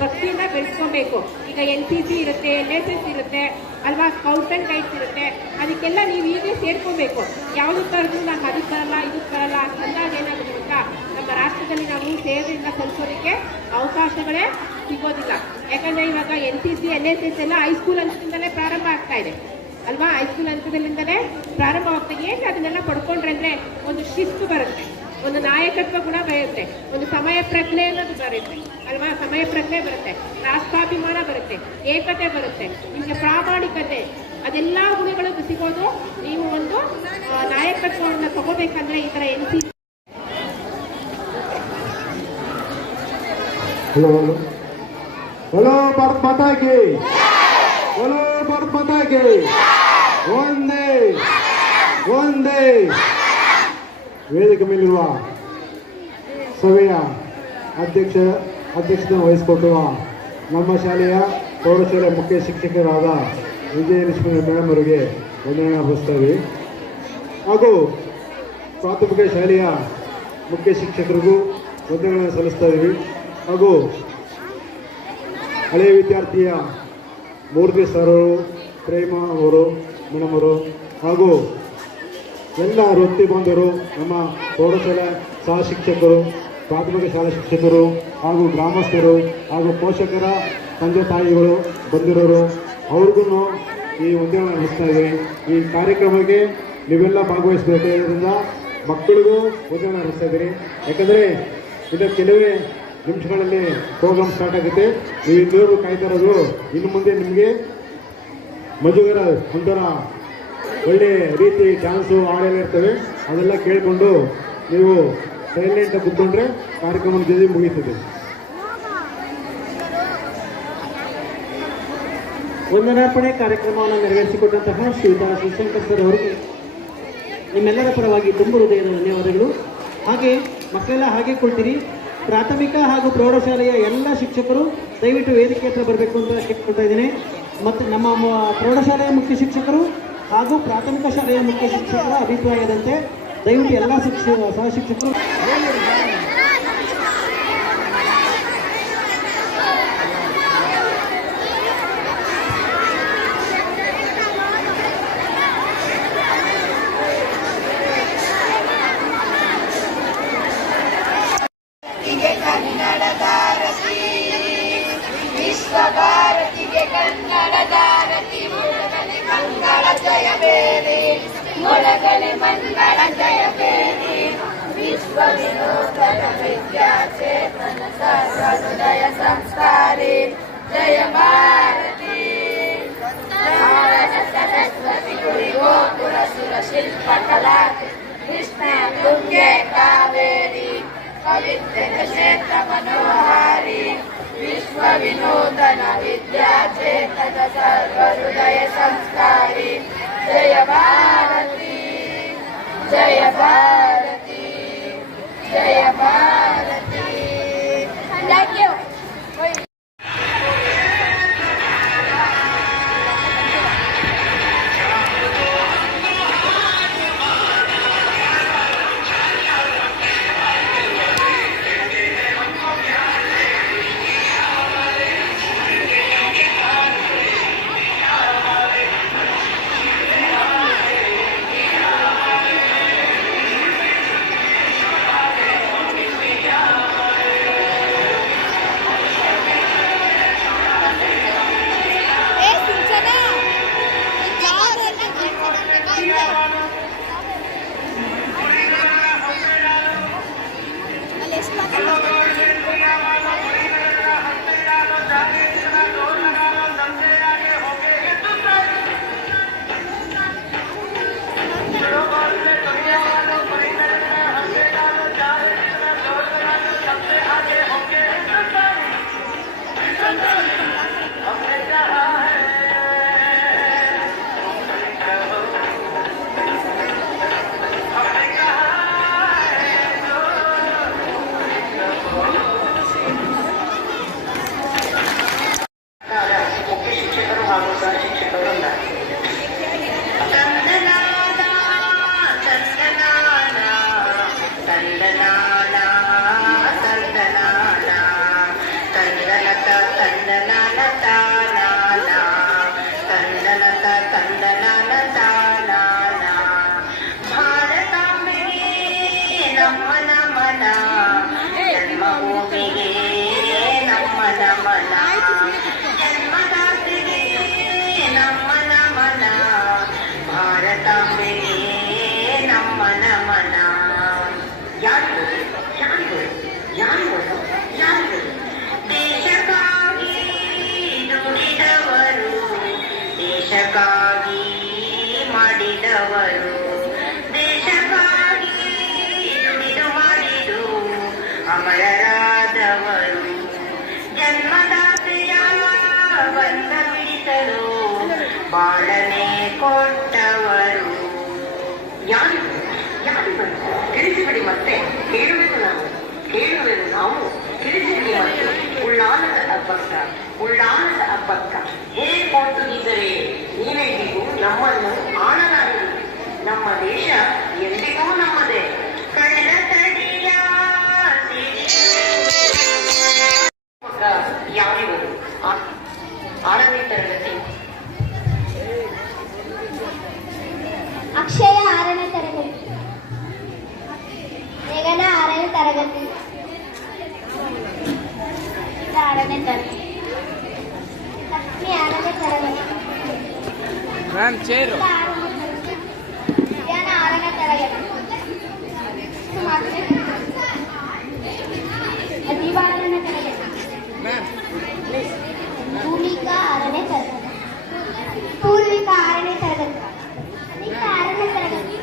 ಭಕ್ತಿಯನ್ನ ಬೆಳೆಸ್ಕೋಬೇಕು. ಈಗ NCC ಇರುತ್ತೆ, NSS ಇರುತ್ತೆ ಅಲ್ವಾ, ಸ್ಕೌಟ್ಸ್ ಅಂಡ್ ಗೈಡ್ಸ್ ಇರುತ್ತೆ. ಅದಕ್ಕೆಲ್ಲ ನೀವು ಈಗಲೇ ಸೇರ್ಕೋಬೇಕು. ಯಾವುದಕ್ಕೆ ಕರೆದ್ರು ನಾನು ಅದಕ್ಕೆ ಬರಲ್ಲ ಇದಕ್ಕೆ ಬರಲ್ಲ ಅಂದಾಗ ಏನಾಗುತ್ತೆ ಗೊತ್ತಾ, ನಮ್ಮ ರಾಷ್ಟ್ರದಲ್ಲಿ ನಾವು ಸೇವೆಯಿಂದ ಸಲ್ಲಿಸೋದಕ್ಕೆ ಅವಕಾಶಗಳೇ ಸಿಗೋದಿಲ್ಲ. ಯಾಕಂದ್ರೆ ಇವಾಗ NCC NSS ಎಲ್ಲ ಹೈಸ್ಕೂಲ್ ಹಂತದಿಂದಲೇ ಪ್ರಾರಂಭ ಆಗ್ತಾ ಇದೆ ಅಲ್ವಾ. ಹೈಸ್ಕೂಲ್ ಹಂತದಲ್ಲಿಂದಲೇ ಪ್ರಾರಂಭವಾಗ್ತಾ ಏಕೆ ಅದನ್ನೆಲ್ಲ ಪಡ್ಕೊಂಡ್ರೆ ಅಂದ್ರೆ ಒಂದು ಶಿಸ್ತು ಬರುತ್ತೆ, ಒಂದು ನಾಯಕತ್ವ ಗುಣ ಬರುತ್ತೆ, ಒಂದು ಸಮಯ ಪ್ರಜ್ಞೆ ಅನ್ನೋದು ಬರುತ್ತೆ ಅಲ್ವಾ. ಸಮಯ ಪ್ರಜ್ಞೆ ಬರುತ್ತೆ, ರಾಷ್ಟ್ರಾಭಿಮಾನ ಬರುತ್ತೆ, ಏಕತೆ ಬರುತ್ತೆ, ನಿಮಗೆ ಪ್ರಾಮಾಣಿಕತೆ, ಅದೆಲ್ಲಾ ಗುಣಗಳು ಸಿಗೋದು ನೀವು ಒಂದು ನಾಯಕತ್ವವನ್ನು ತಗೋಬೇಕಂದ್ರೆ ಈ ತರ NCC. Hello hello hello Bharat माता की, हेलो भारत माता की, वंदे वंदे. ವೇದಿಕೆ ಮೇಲಿರುವ ಸಭೆಯ ಅಧ್ಯಕ್ಷತೆ ವಹಿಸಿಕೊಟ್ಟುವ ನಮ್ಮ ಶಾಲೆಯ ಪ್ರೌಢಶಾಲೆಯ ಮುಖ್ಯ ಶಿಕ್ಷಕರಾದ ವಿಜಯಲಕ್ಷ್ಮಿ ಮೇಡಮ್ ಅವರಿಗೆ ವಂದನೆ ಅರ್ಪಿಸ್ತೇವೆ. ಹಾಗೂ ಪ್ರಾಥಮಿಕ ಶಾಲೆಯ ಮುಖ್ಯ ಶಿಕ್ಷಕರಿಗೂ ವಂದನೆಗಳನ್ನು ಸಲ್ಲಿಸ್ತಾ ಇದ್ದೀವಿ. ಹಾಗೂ ಹಳೆಯ ವಿದ್ಯಾರ್ಥಿಯ ಮೂರ್ತಿ ಸರ್ ಅವರು, ಪ್ರೇಮ ಅವರು, ಮೇಡಮ್ ಅವರು, ಹಾಗೂ ಎಲ್ಲ ವೃತ್ತಿ ಬಂಧುಗಳು, ನಮ್ಮ ಪ್ರೌಢಶಾಲೆ ಸಹ ಶಿಕ್ಷಕರು, ಪ್ರಾಥಮಿಕ ಶಾಲಾ ಶಿಕ್ಷಕರು ಹಾಗೂ ಗ್ರಾಮಸ್ಥರು ಹಾಗೂ ಪೋಷಕರ ತಂದೆ ತಾಯಿಗಳು ಬಂದಿರೋರು ಅವ್ರಿಗೂ ಈ ವಂದನೆ ನಡೆಸ್ತಾ ಇದ್ದೀವಿ. ಈ ಕಾರ್ಯಕ್ರಮಕ್ಕೆ ನೀವೆಲ್ಲ ಭಾಗವಹಿಸಬೇಕಾದ್ರಿಂದ ಮಕ್ಕಳಿಗೂ ವಂದನೆ ನಡೆಸ್ತಾ ಇದ್ದೀರಿ. ಯಾಕಂದರೆ ಇದು ಕೆಲವೇ ನಿಮಿಷಗಳಲ್ಲಿ ಪ್ರೋಗ್ರಾಮ್ ಸ್ಟಾರ್ಟ್ ಆಗುತ್ತೆ. ನೀವು ಇನ್ನೂರು ಕಾಯ್ತಾ ಇರೋದು, ಇನ್ನು ಮುಂದೆ ನಿಮಗೆ ಮಜುಗರ ಒಂಥರ ಒಳ್ಳೆ ರೀತಿ ಡ್ಯಾನ್ಸು ಹಾಡೆಲ್ಲ ಇರ್ತವೆ. ಅದೆಲ್ಲ ಕೇಳಿಕೊಂಡು ನೀವು ಸೈಲೆಂಟ್ ಕೂತ್ಕೊಂಡ್ರೆ ಕಾರ್ಯಕ್ರಮ ಜಲ್ದಿ ಮುಗೀತದೆ. ವಂದನಾರ್ಪಣೆ ಕಾರ್ಯಕ್ರಮವನ್ನು ನೆರವೇರಿಸಿಕೊಟ್ಟಂತಹ ಶ್ರೀಯುತ ಶಿವಶಂಕರ್ ಸರ್ ಅವರಿಗೆ ನಿಮ್ಮೆಲ್ಲರ ಪರವಾಗಿ ತುಂಬ ಹೃದಯದ ಧನ್ಯವಾದಗಳು. ಹಾಗೆ ಮಕ್ಕಳೆಲ್ಲ ಹಾಗೆ ಕೊಡ್ತೀರಿ. ಪ್ರಾಥಮಿಕ ಹಾಗೂ ಪ್ರೌಢಶಾಲೆಯ ಎಲ್ಲ ಶಿಕ್ಷಕರು ದಯವಿಟ್ಟು ವೇದಿಕೆ ಹತ್ರ ಬರಬೇಕು ಅಂತ ಕೇಳ್ಕೊಳ್ತಾ ಇದ್ದೀನಿ. ಮತ್ತು ನಮ್ಮ ಪ್ರೌಢಶಾಲೆಯ ಮುಖ್ಯ ಶಿಕ್ಷಕರು ಹಾಗೂ ಪ್ರಾಥಮಿಕ ಶಾಲೆಯ ಮುಖ್ಯ ಶಿಕ್ಷಕರ ಅಭಿಪ್ರಾಯದಂತೆ ದಯವಿಟ್ಟು ಎಲ್ಲ ಸಹ ಶಿಕ್ಷಕರು ವಿಶ್ವಭಾರತಿಗೆ ಕನ್ನಡದಾರತಿ ಮಂಗಳ ಜಯ ಬೇರೆ ಮೊಳಗಲೆ ಮಂಗಳ ಜಯ ಬೇರೆ ವಿಶ್ವ ವಿನೂತನ ವಿದ್ಯಾಚೇತನ ಸರ್ವೋದಯ ಸಂಸ್ಕಾರಿ ಜಯ ಭಾರತಿ ಸರಸ್ವತಿ ಗುರಿ ಗೋಪುರ ಸುರ ಶಿಲ್ಪ ಕಲಾ ಕೃಷ್ಣ ತುಂಗೆ ಕಾವೇರಿ ಪವಿತ್ರ ಕ್ಷೇತ್ರ ಮನೋಹಾರಿ ವಿಶ್ವ ವಿನೂತನ ವಿದ್ಯಾಚೇತನ ಸರ್ವಹೃದಯ ಸಂಸ್ಕಾರಿ ಜಯ ಭಾರತಿ ಜಯ ಭಾರತಿ ಜಯ ಭಾರತಿ. Thank you. ದೇಶಕ್ಕಾಗಿ ಮಾಡಿದವರು, ದೇಶಕ್ಕಾಗಿ ದುಡಿದು ಮಾಡಿದು ಅಮರರಾದವರು, ಜನ್ಮದಾತೆಯ ಬಂದ ಬಿಡಿಸಲು ಬಾಳನೆ ಕೊಟ್ಟವರು. ಯಾರು ತಿಳಿಸಿಬಿಡಿ, ಮತ್ತೆ ಕೇಳುವೆನು ನಾವು ತಿಳಿಸಿಬಿಡಿ ಮತ್ತೆ. ಉಳ್ಳಾಲದ ಹಬ್ಬಕ್ಕ ಹೇಗೆ ಕೊಟ್ಟಿದ್ದರೆ ನೀವೆಂದಿಗೂ ನಮ್ಮನ್ನು ಆಳಲಾರದು. ನಮ್ಮ ದೇಶ ಎಂದಿಗೂ ನಮ್ಮದೇ. ಕಳೆದ ತಡಿಯ ಯಾರಿವರು? 6ನೇ ತರಗತಿ. ಅಕ್ಷಯ 6ನೇ ತರಗತಿ, ಮೇಘನ 6ನೇ ತರಗತಿ, 6ನೇ ತರಗತಿ, ಲಕ್ಷ್ಮಿ 6ನೇ ತರಗತಿ, ಮ್ಯಾಮ್ ಚೇರು, ಧ್ಯಾನ 6ನೇ ತರಗತಿ, ಅದಿವಾ 6ನೇ ತರಗತಿ, ಭೂಮಿಕಾ 6ನೇ ತರಗತಿ, ಪೂರ್ವಿಕಾ 6ನೇ ತರಗತಿ, ಅನಿತಾ 6ನೇ ತರಗತಿ.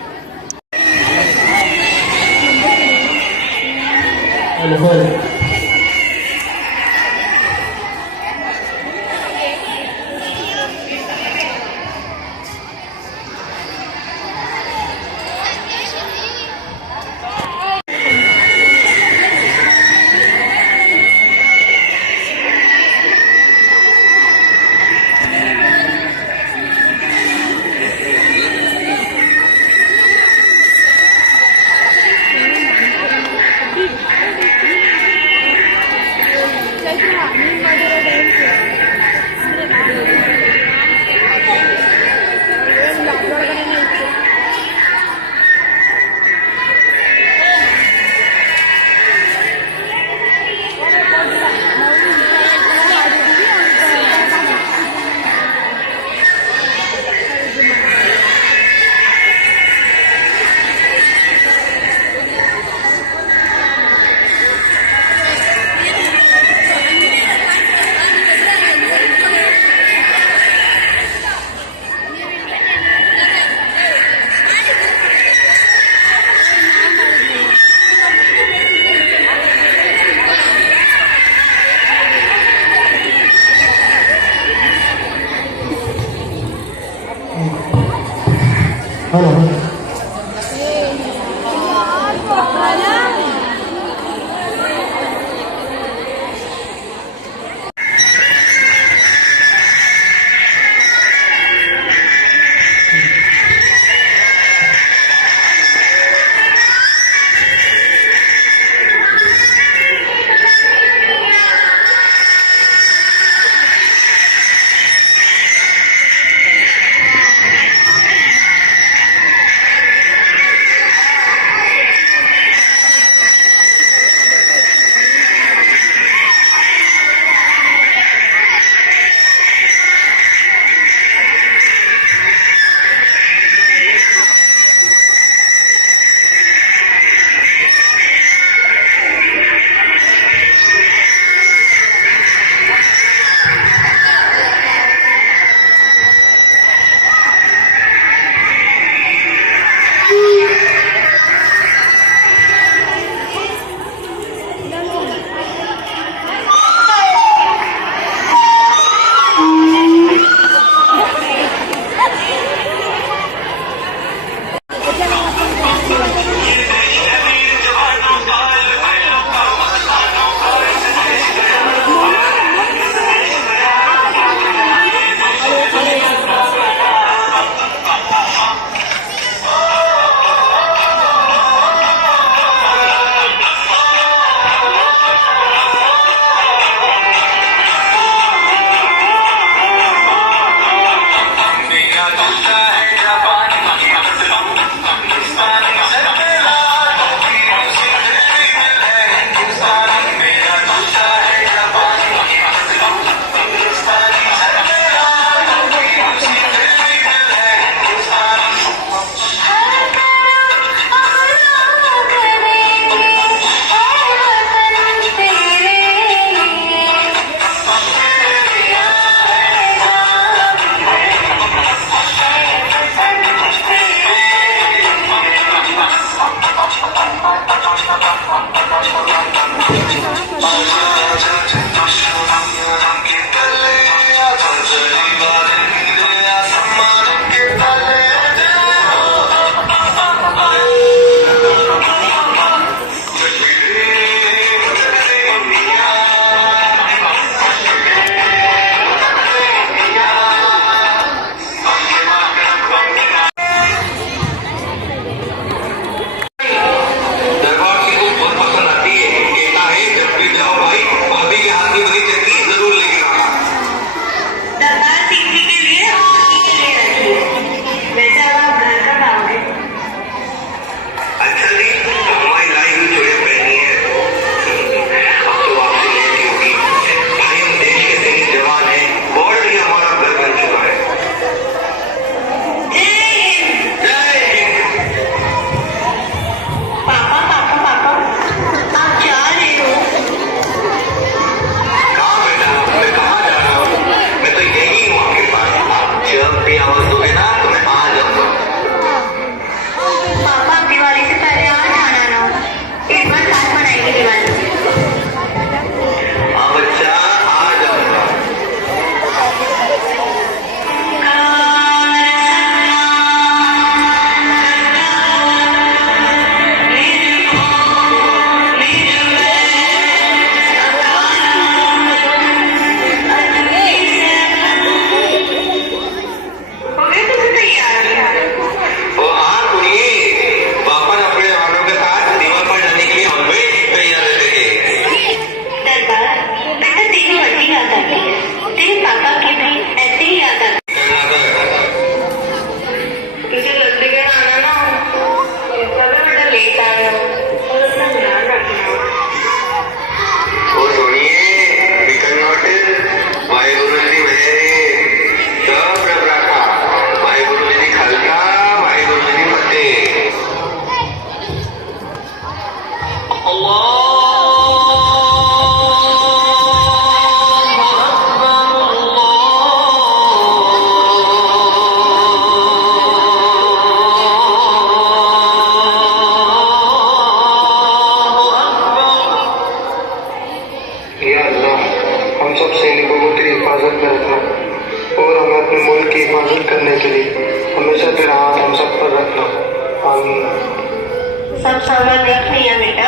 सब सामान रख लिया बेटा,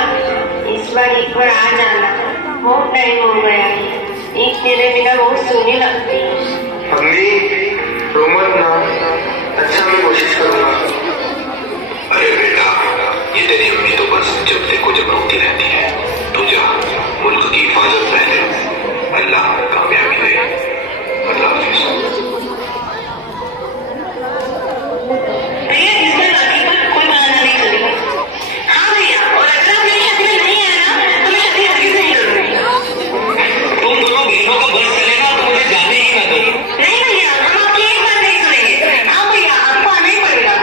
इस बार एक बार आ जाना, बहुत टाइम हो गया है, एक तेरे बिना बहुत सोनी लगती है। अम्मी रो मत ना, अच्छा मैं कोशिश करूंगा। अरे बेटा, ये तेरी अम्मी तो बस जब देखो जब रोती रहती है। तू जा, मुल्क की हिफाजत पहले, अल्लाह कामयाबी दे। अल्लाह हाफिज। भैया इस बार बाकी पर कोई बहाना नहीं चलेगा। हाँ भैया, और अगर आप मेरी शादी में नहीं आए ना तो मैं शादी हरगिज़ नहीं करूंगी। तुम दोनों बहनों का बस चलेगा तो मुझे जाने ही ना दो। नहीं भैया, हम आपकी एक बात नहीं सुनेंगे। हाँ भैया, आपको आना ही पड़ेगा।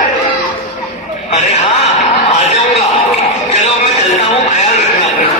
अरे हाँ, आ जाऊंगा। चलो मैं चलता हूँ, ख्याल रखना अपना।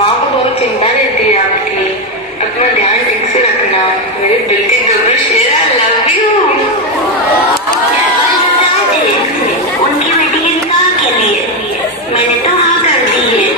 माँ को बहुत चिंता रहती है आपकी, अपना ध्यान ठीक से रखना। मेरे दिल के जरूर शेरा, लव यू। उनकी बेटी के निकाह के लिए मैंने तो हाँ कर दी है।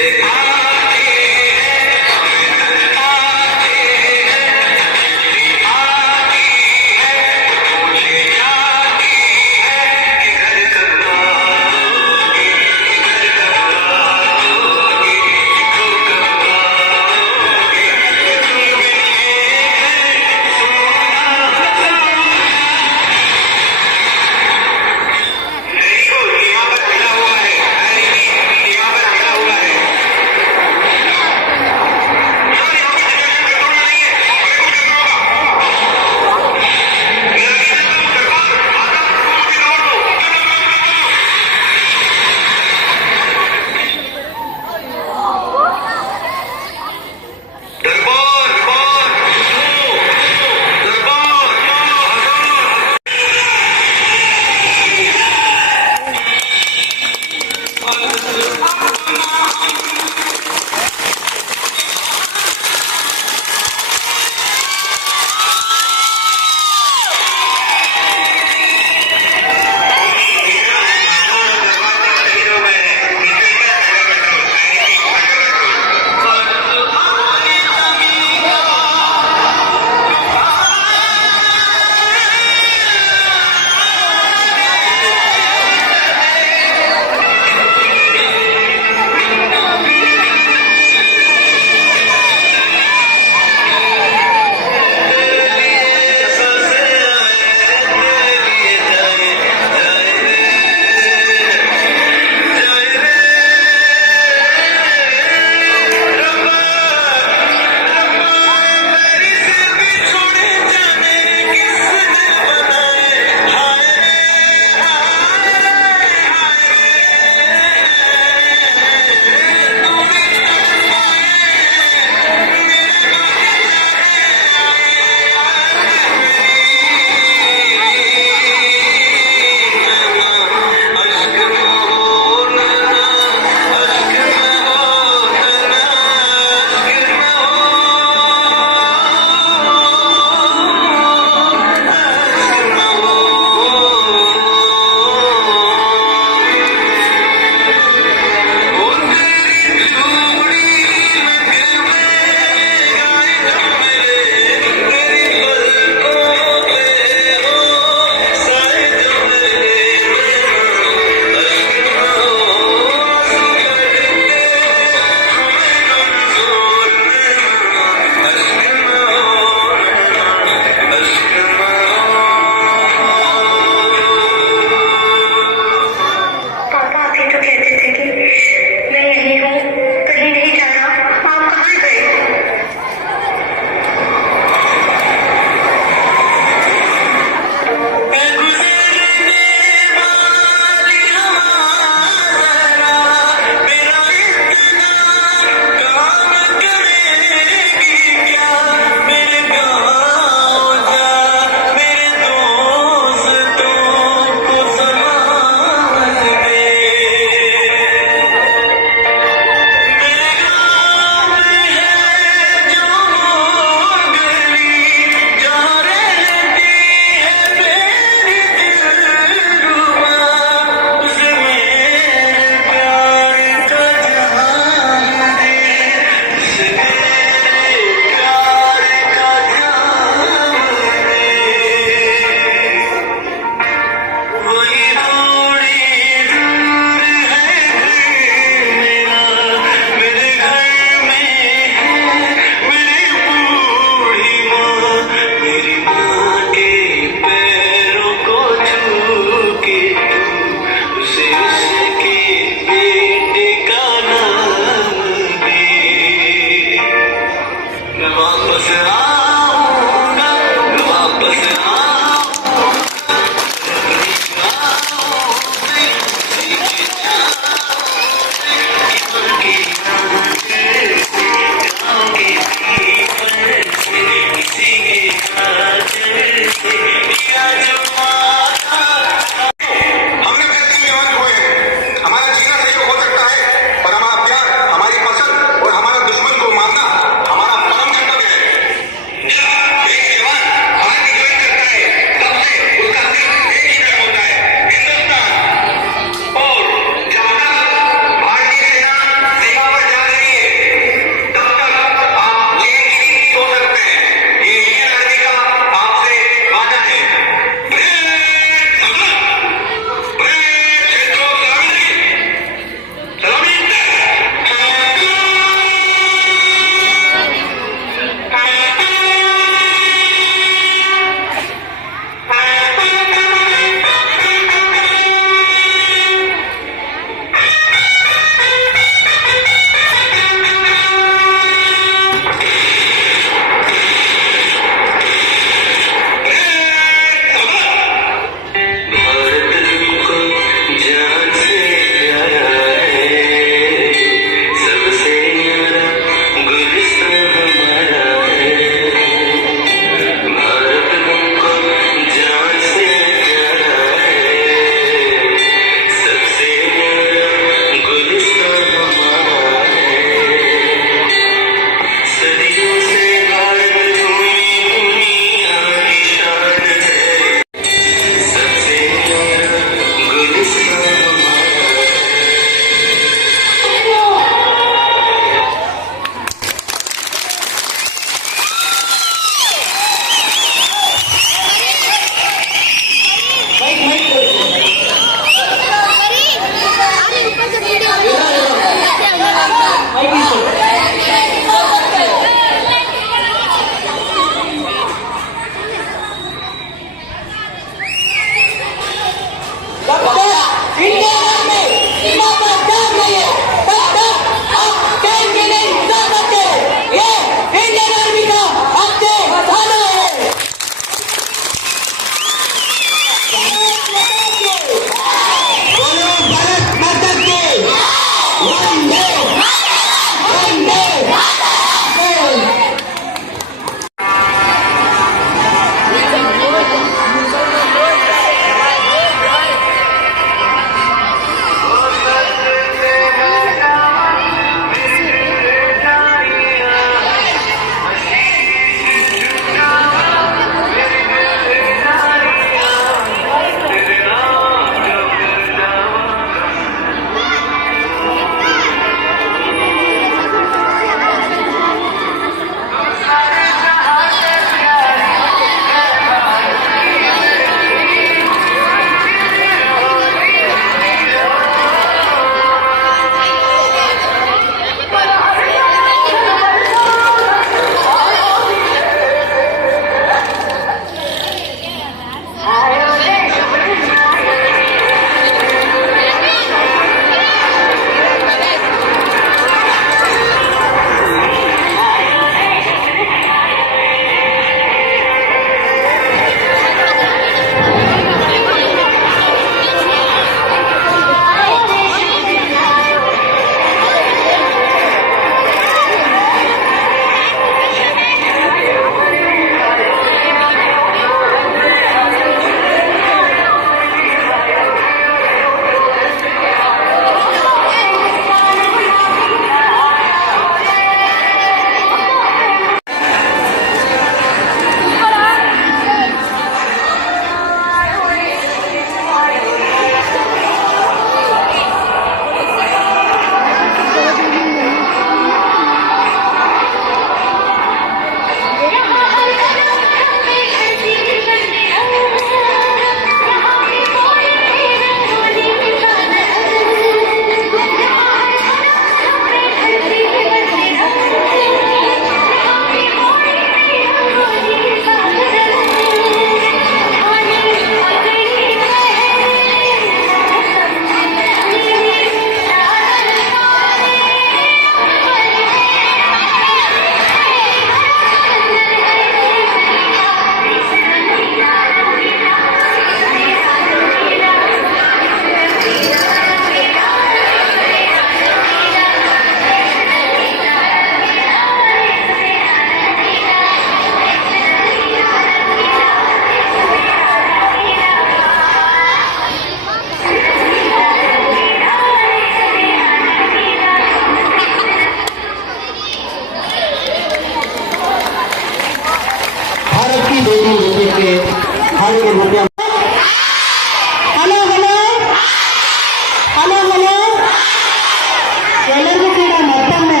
ಎಲ್ಲರಿಗೂ ಕೂಡ ಮತ್ತೊಮ್ಮೆ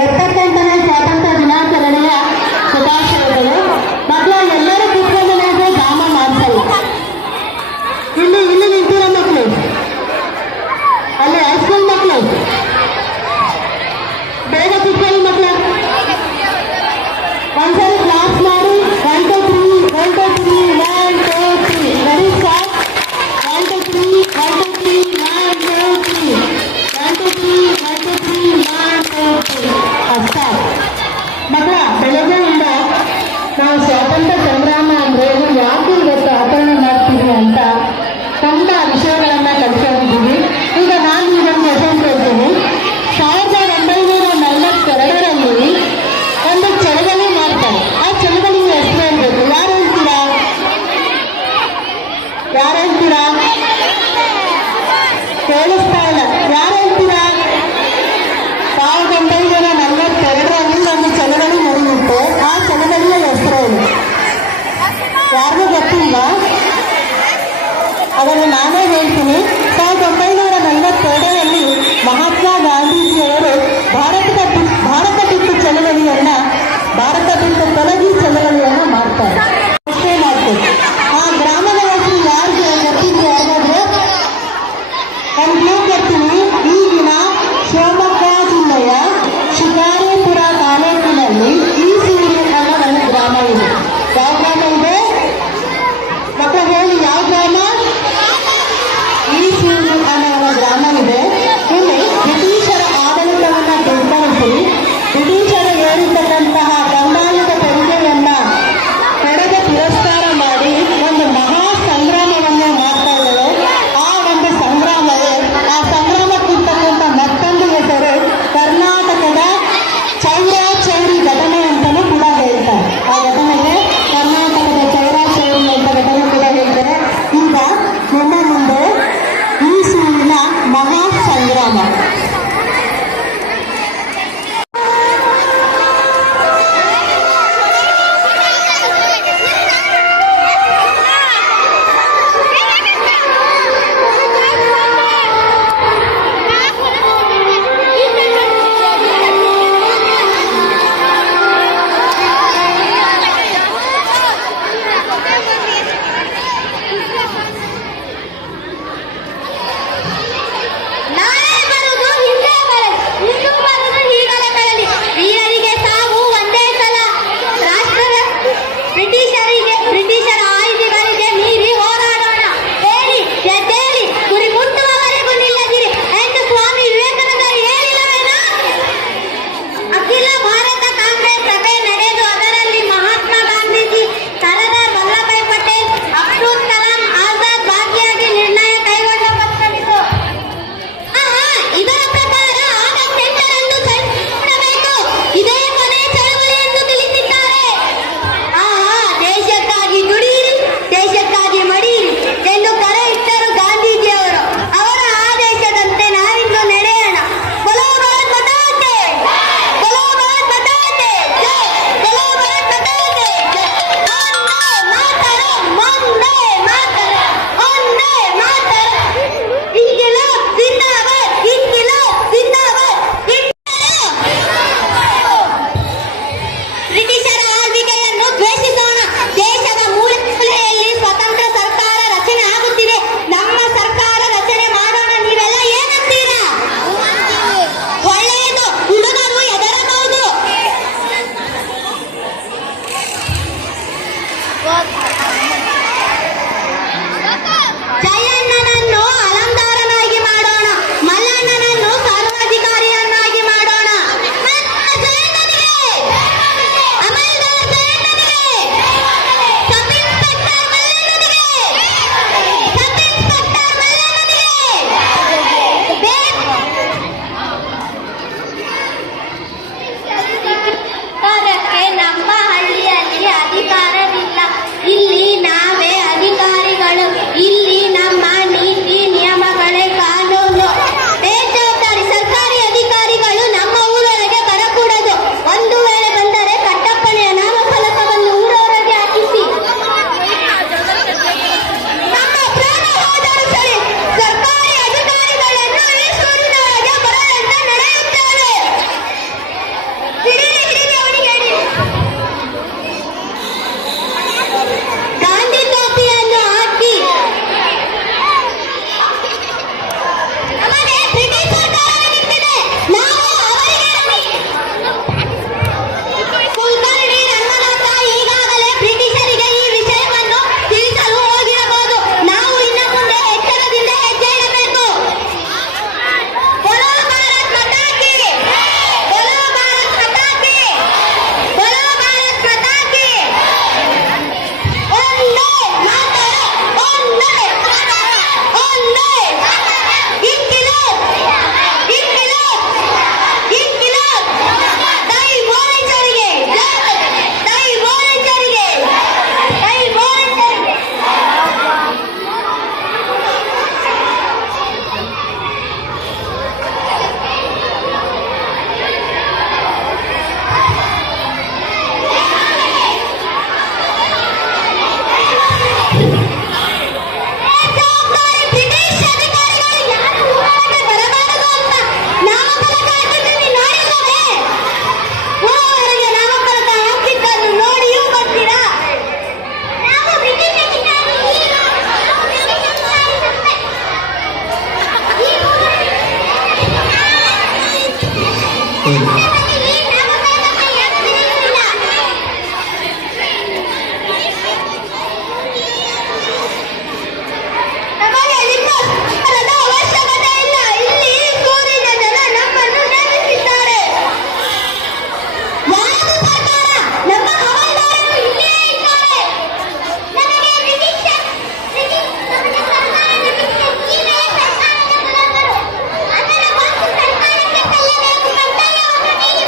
78ನೇ ಸ್ವಾತಂತ್ರ್ಯ ದಿನಾಚರಣೆಯ ಶುಭಾಶಯಗಳು. ಮಕ್ಕಳು ಎಲ್ಲರೂ ಕೂತ್ಕೊಂಡು ನಾವು ಡ್ರಾಮ ಮಾಡ್ಸಲ್ಲ. ಇಲ್ಲಿ ನಿಂತಿರೋ ಮಕ್ಕಳು, ಅಲ್ಲಿ ಹೈಸ್ಕೂಲ್ ಮಕ್ಕಳು ಬೇಗ ಕೂತ್ಕೊಳ್ಳಿ ಮಕ್ಕಳು. ಒಂದ್ಸರಿ ಕ್ಲಾಸ್ ಮಾಡಿ 1 2 3 1 2 3 1 2 3 ರೆಡಿ ಸ್ಟಾರ್ಟ್. 1 2 3 1 2 3 1 2 3 1 2 3 1 2 3 1 2 3 ಅಷ್ಟ. ಮಕ್ಕಳ ಬೆಳಗ್ಗೆಯಿಂದ ನಾವು ಸ್ವಾತಂತ್ರ್ಯ ಸಂಗ್ರಾಮ ಅಂದ್ರೆ ಯಾಕೆ ಇವತ್ತು ಆಚರಣೆ ಮಾಡ್ತೀವಿ ಅಂತ ತುಂಬ ವಿಷಯಗಳನ್ನ ಕಲಿಸ್ಕೊಂಡಿದ್ದೀವಿ. ಈಗ ನಾನು ಇದನ್ನು ಹೆಸರು ಹೇಳ್ತೀನಿ. 1942ರಲ್ಲಿ ಒಂದು ಚಳವಳಿ ಮಾಡ್ತಾರೆ. ಆ ಚಳವಳಿಯ ಹೆಸರು ಹೇಳ್ಬೇಕು. ಯಾರು ಹೇಳ್ತೀರಾ? ಯಾರು ಹೇಳ್ತೀರಾ? ಕೇಳಿಸ್ತಾ ಇಲ್ಲ. ಯಾರು ಹೇಳ್ತೀರಾ? 1942ರಲ್ಲಿ ಒಂದು ಚಳವಳಿ ನಡೆಯುತ್ತೆ. ಆ ಚಳವಳಿಯ ಹೆಸರು ಯಾರಿಗೂ ಗೊತ್ತಿಲ್ವಾ? ಅದನ್ನು ನಾನೇ ಹೇಳ್ತೀನಿ. 1942ರಲ್ಲಿ ಮಹಾತ್ಮ ಗಾಂಧೀಜಿಯವರು ಭಾರತ ಬಿಟ್ಟು ಚಳವಳಿಯನ್ನ, ಭಾರತ ಬಿಟ್ಟು ತೊಲಗಿ ಚಳವಳಿಯನ್ನ ಮಾಡ್ತಾರೆ. ಅಷ್ಟೇ ಮಾಡ್ತಾರೆ. ಆ ಗ್ರಾಮದ ಹೆಸರು ಯಾರಿಗೆ ಗೊತ್ತಿದೆ? ಯಾರಾದ್ರೆ ಒಂದು ಕೊಡ್ತೀನಿ. ಈಗಿನ ಶಿವಮೊಗ್ಗ ಜಿಲ್ಲೆಯ ಶಿಕಾರಿಪುರ ತಾಲೂಕಿನಲ್ಲಿ ಈ ಸೂರು ಅನ್ನೋ ಒಂದು ಗ್ರಾಮ ಇದೆ. ಯಾವ ಗ್ರಾಮ ಇದೆ ಮಕ್ಕಳು ಹೇಳಿ? ಯಾವ ಗ್ರಾಮ? ಈ ಸೂರು ಅನ್ನೋ ಗ್ರಾಮ ಇದೆ. ಇಲ್ಲಿ ಬ್ರಿಟಿಷರ ಆಡಳಿತವನ್ನು ನಮಗೆ ನಿಮ್ಮ ಸ್ಥಳದ ಅವಶ್ಯಕತೆ ಇಲ್ಲ. ಇಲ್ಲಿ ಸೂರ್ಯನ ಜನ ನಮ್ಮನ್ನು ನೇಮಿಸಿದ್ದಾರೆ. ಯಾವುದು ಸರ್ಕಾರ? ನಮ್ಮ ಹವಾಲ್ದಾರರು ಇಲ್ಲೇ ಇದ್ದಾರೆ. ನಮಗೆ ನಮಗೆ ಸರ್ಕಾರ ನೀವೇ ಸರ್ಕಾರದ ಮುಖಂಡರು. ಅದರ ಒಂದು ಸರ್ಕಾರಕ್ಕೆ ಸಲ್ಲಬೇಕು ಕರ್ತವ್ಯವನ್ನು ನೀಡಿ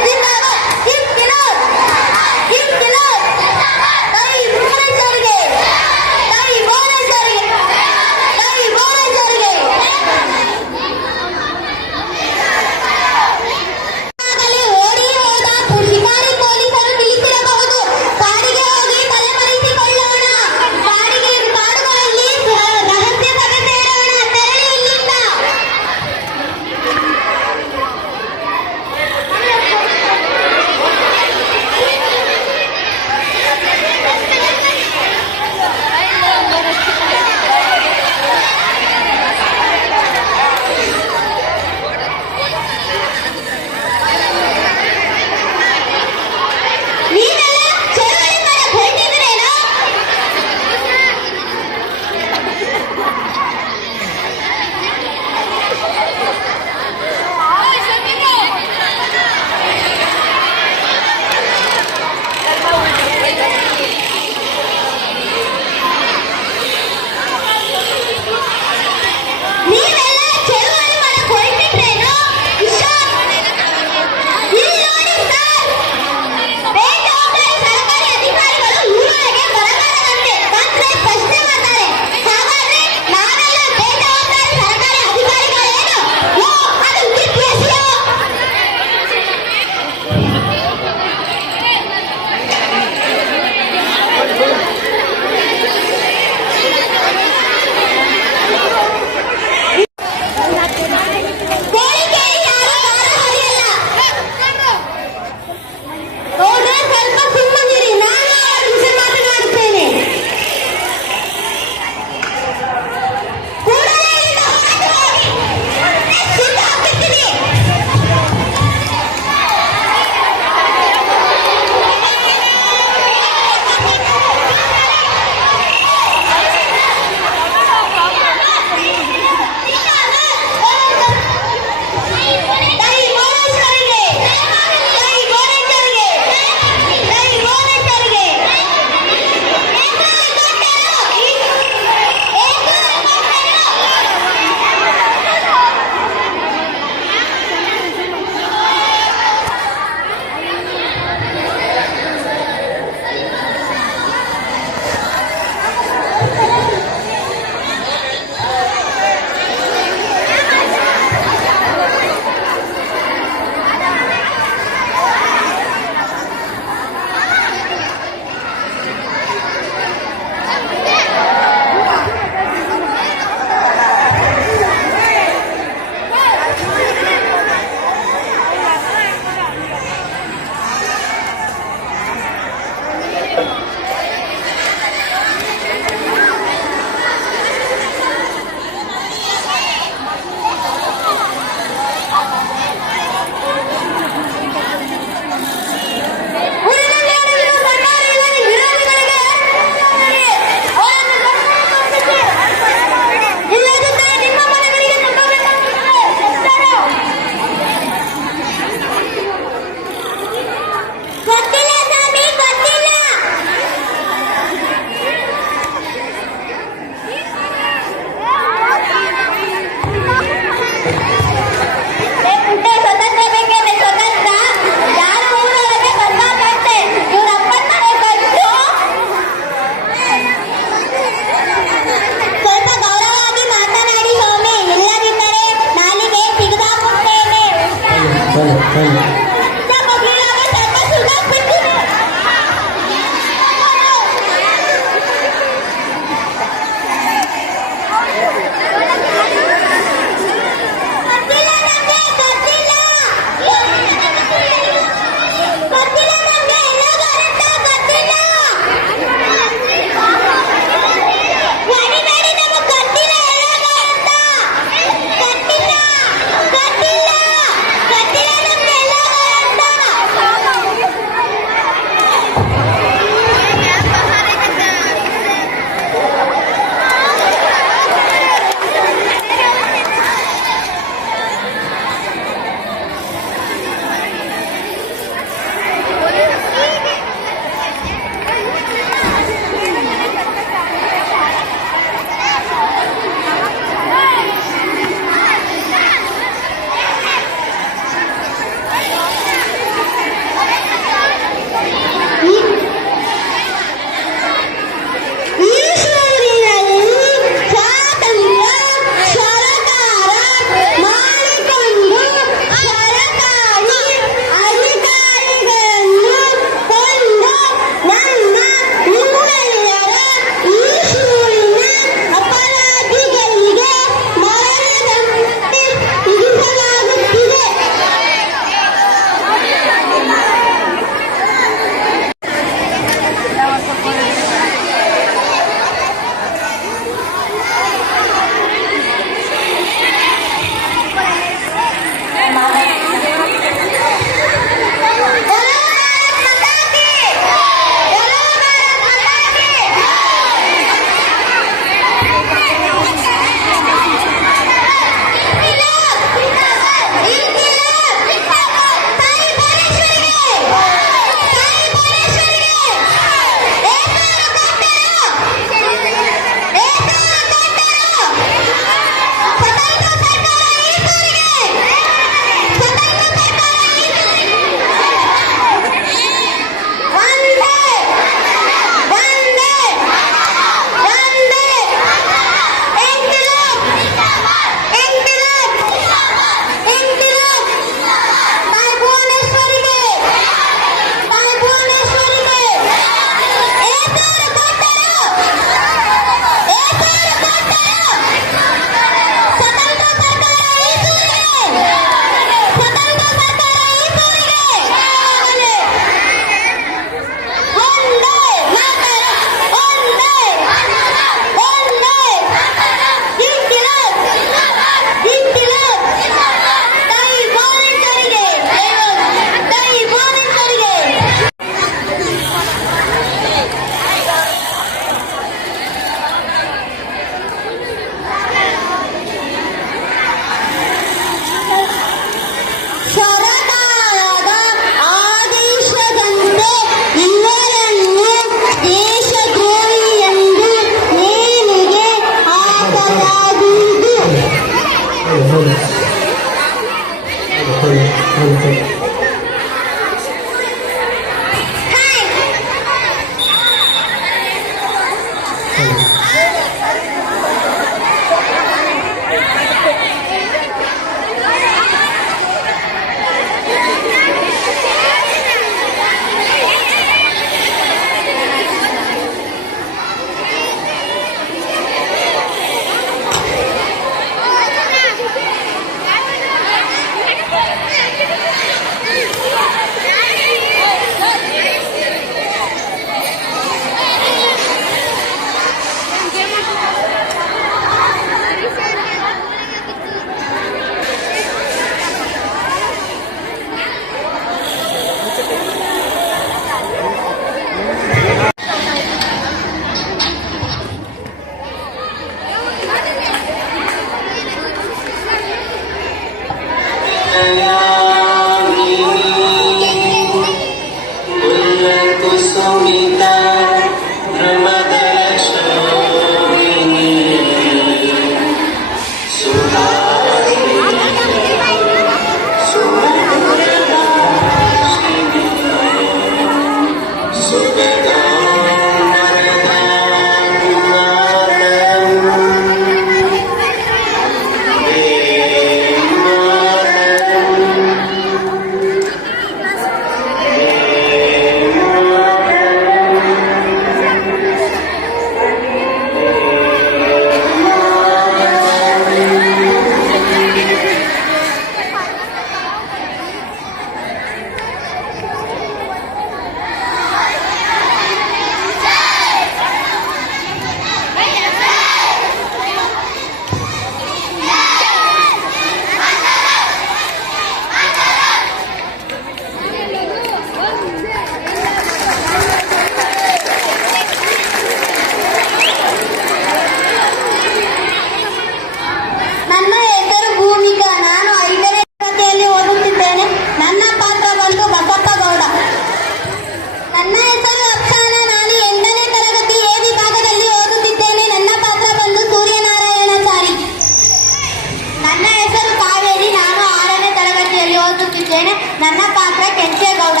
ನನ್ನ ಪಾತ್ರ ಕೆಂಚೇಗೌಡ.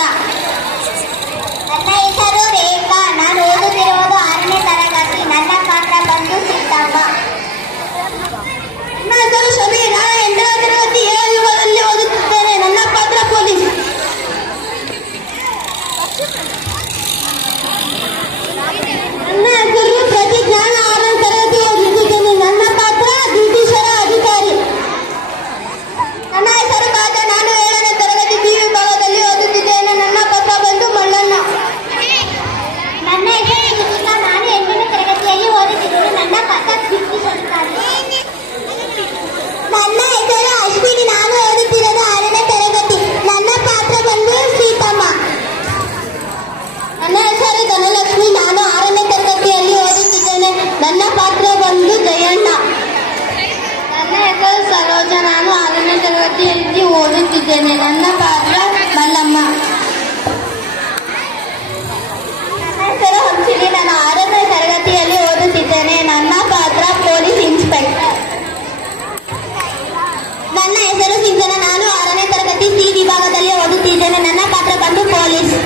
ನನ್ನ ಹೆಸರು ರೇಖಾ. ನಾನು ಓದುತ್ತಿರುವುದು 6ನೇ ತರಗತಿ. ನನ್ನ ಪಾತ್ರ ಬಂದು ಸೀತಮ್ಮ. ನನ್ನ ಹೆಸರು ಶಮಿ. ನಾನು 8ನೇ ತರಗತಿ ಎ ವಿಭಾಗದಲ್ಲಿ ಓದುತ್ತಿದ್ದೇನೆ. ನನ್ನ ಪಾತ್ರ ಪೊಲೀಸ್. ನನ್ನ ಹೆಸರು ಪ್ರತಿಜ್ಞಾ. ನಾನು 6ನೇ ತರಗತಿ ಓದುತ್ತಿದ್ದೇನೆ. ನನ್ನ ಪಾತ್ರ ಬ್ರಿಟಿಷರ ಅಧಿಕಾರಿ. ನನ್ನ ಹೆಸರು ಕಾಜ. ನಾನು 7ನೇ ತರಗತಿ ಬಿ ವಿಭಾಗದಲ್ಲಿ ಓದುತ್ತಿದ್ದೇನೆ. ನನ್ನ ಪಾತ್ರ ಬಂದು ಮಲ್ಲಣ್ಣ. ನನ್ನ ಹೆಸರು ಸುಚಿತಾ. ನಾನು 8ನೇ ತರಗತಿಯಲ್ಲಿ ಓದುತ್ತಿದ್ದೇನೆ. ನನ್ನ ಪಾತ್ರ ಬ್ರಿಟಿಷ್ ಅಧಿಕಾರಿ. ನನ್ನ ಹೆಸರು ಅಶ್ವಿನಿ. ನಾನು ಓದುತ್ತಿರೋದು 6ನೇ ತರಗತಿ. ನನ್ನ ಪಾತ್ರ ಬಂದು ಸೀತಮ್ಮ. ನನ್ನ ಹೆಸರು ಧನಲಕ್ಷ್ಮಿ. ನಾನು 6ನೇ ತರಗತಿಯಲ್ಲಿ ಓದುತ್ತಿದ್ದೇನೆ. ನನ್ನ ಪಾತ್ರ ಬಂದು ಜಯಣ್ಣ. ನನ್ನ ಹೆಸರು ಸರೋಜ. ನಾನು 6ನೇ ತರಗತಿಯಲ್ಲಿ ಓದುತ್ತಿದ್ದೇನೆ. ನನ್ನ ಪಾತ್ರ ಮಲ್ಲಮ್ಮ. ನನ್ನ ಹೆಸರು ಹಂಸಿನಿ. ನಾನು 6ನೇ ತರಗತಿಯಲ್ಲಿ ಓದುತ್ತಿದ್ದೇನೆ. ನನ್ನ ಪಾತ್ರ ಪೊಲೀಸ್ ಇನ್ಸ್ಪೆಕ್ಟರ್. ನನ್ನ ಹೆಸರು ಸಿಂಚನ. ನಾನು 6ನೇ ತರಗತಿ ಸಿ ವಿಭಾಗದಲ್ಲಿ ಓದುತ್ತಿದ್ದೇನೆ. ನನ್ನ ಪಾತ್ರ ಬಂದು police.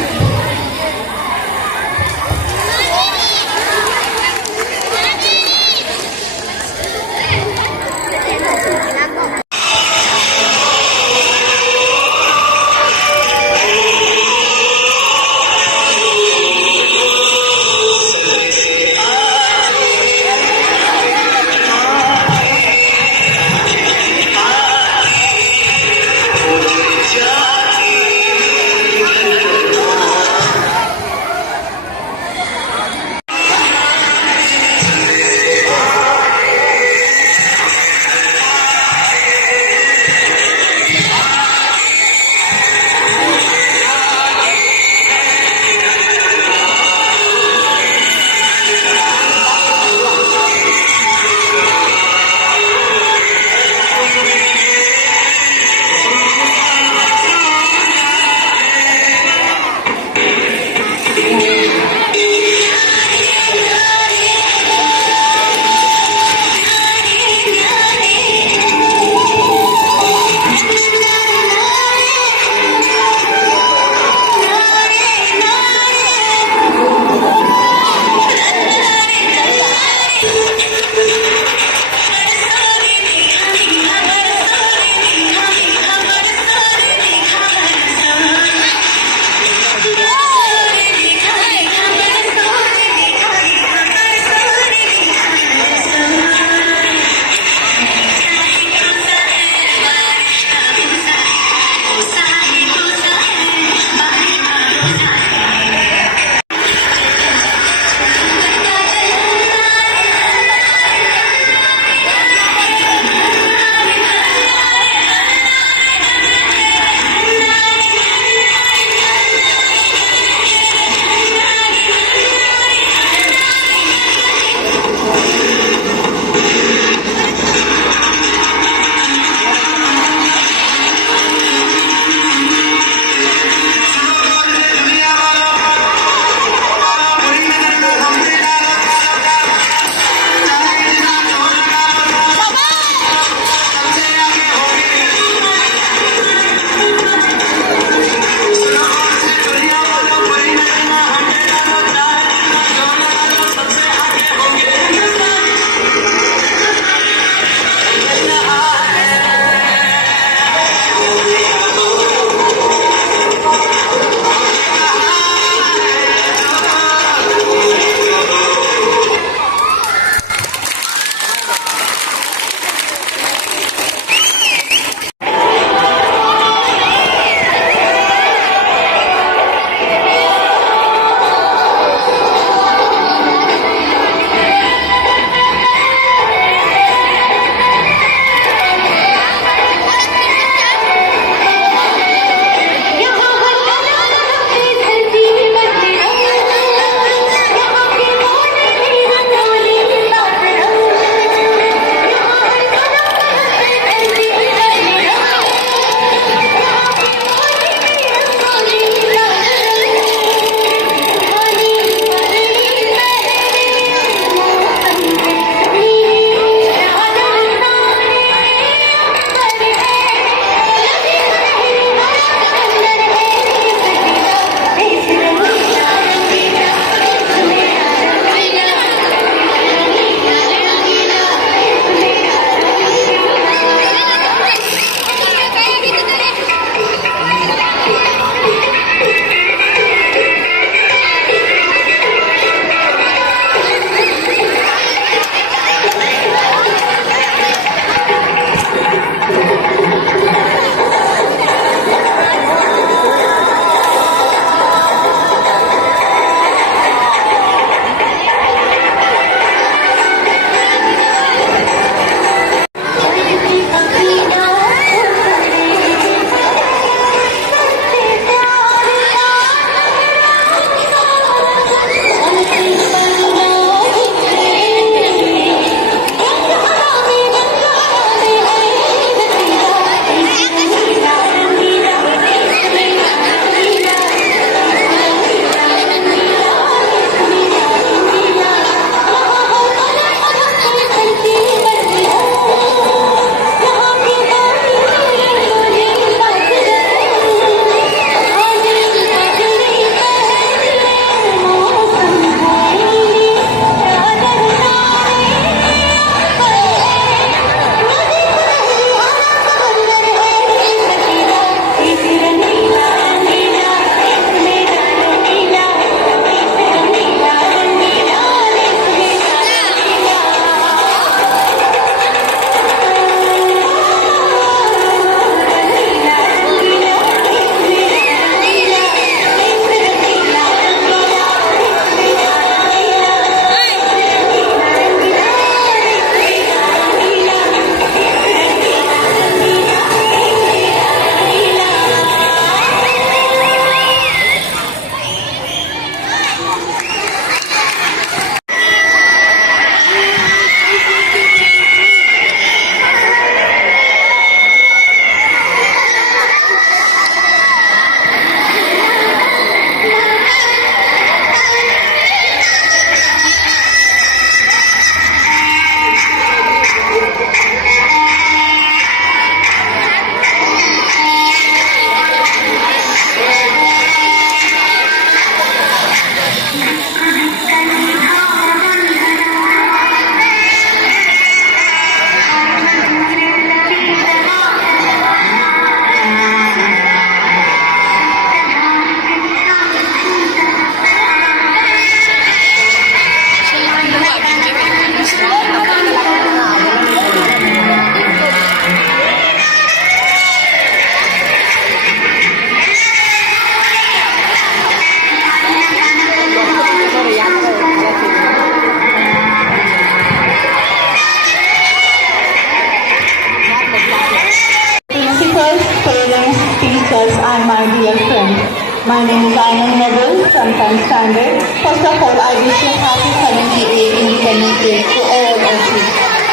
is Anand Nagal from 10th standard. First of all, I wish a happy 78th Independence Day to all of you.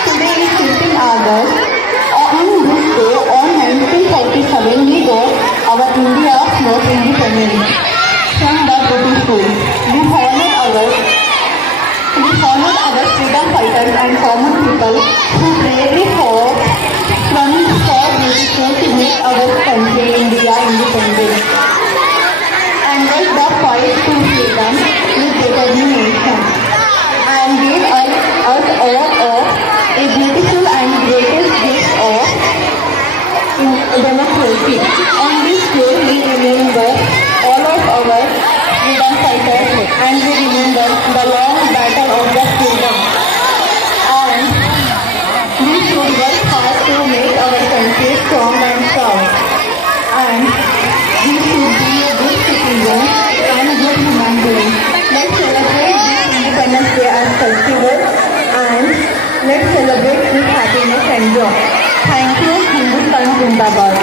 Today is 15 August. On this day, on 1947, we got our India's most independence from the British rule. We honored our freedom fighters and common people who bravely fought from far beautiful to make our country India independent and led the fight to freedom with determination and gave us all a beautiful and greatest gift of democracy. On this day, we remember all of our freedom fighters and we remember the long battle of the freedom. And we should work hard to make our country strong and proud. And we should be a good citizen and good human being. Let's celebrate this Independence Day as festival and let's celebrate with happiness and joy. Thank you. Hindustan Zindabad.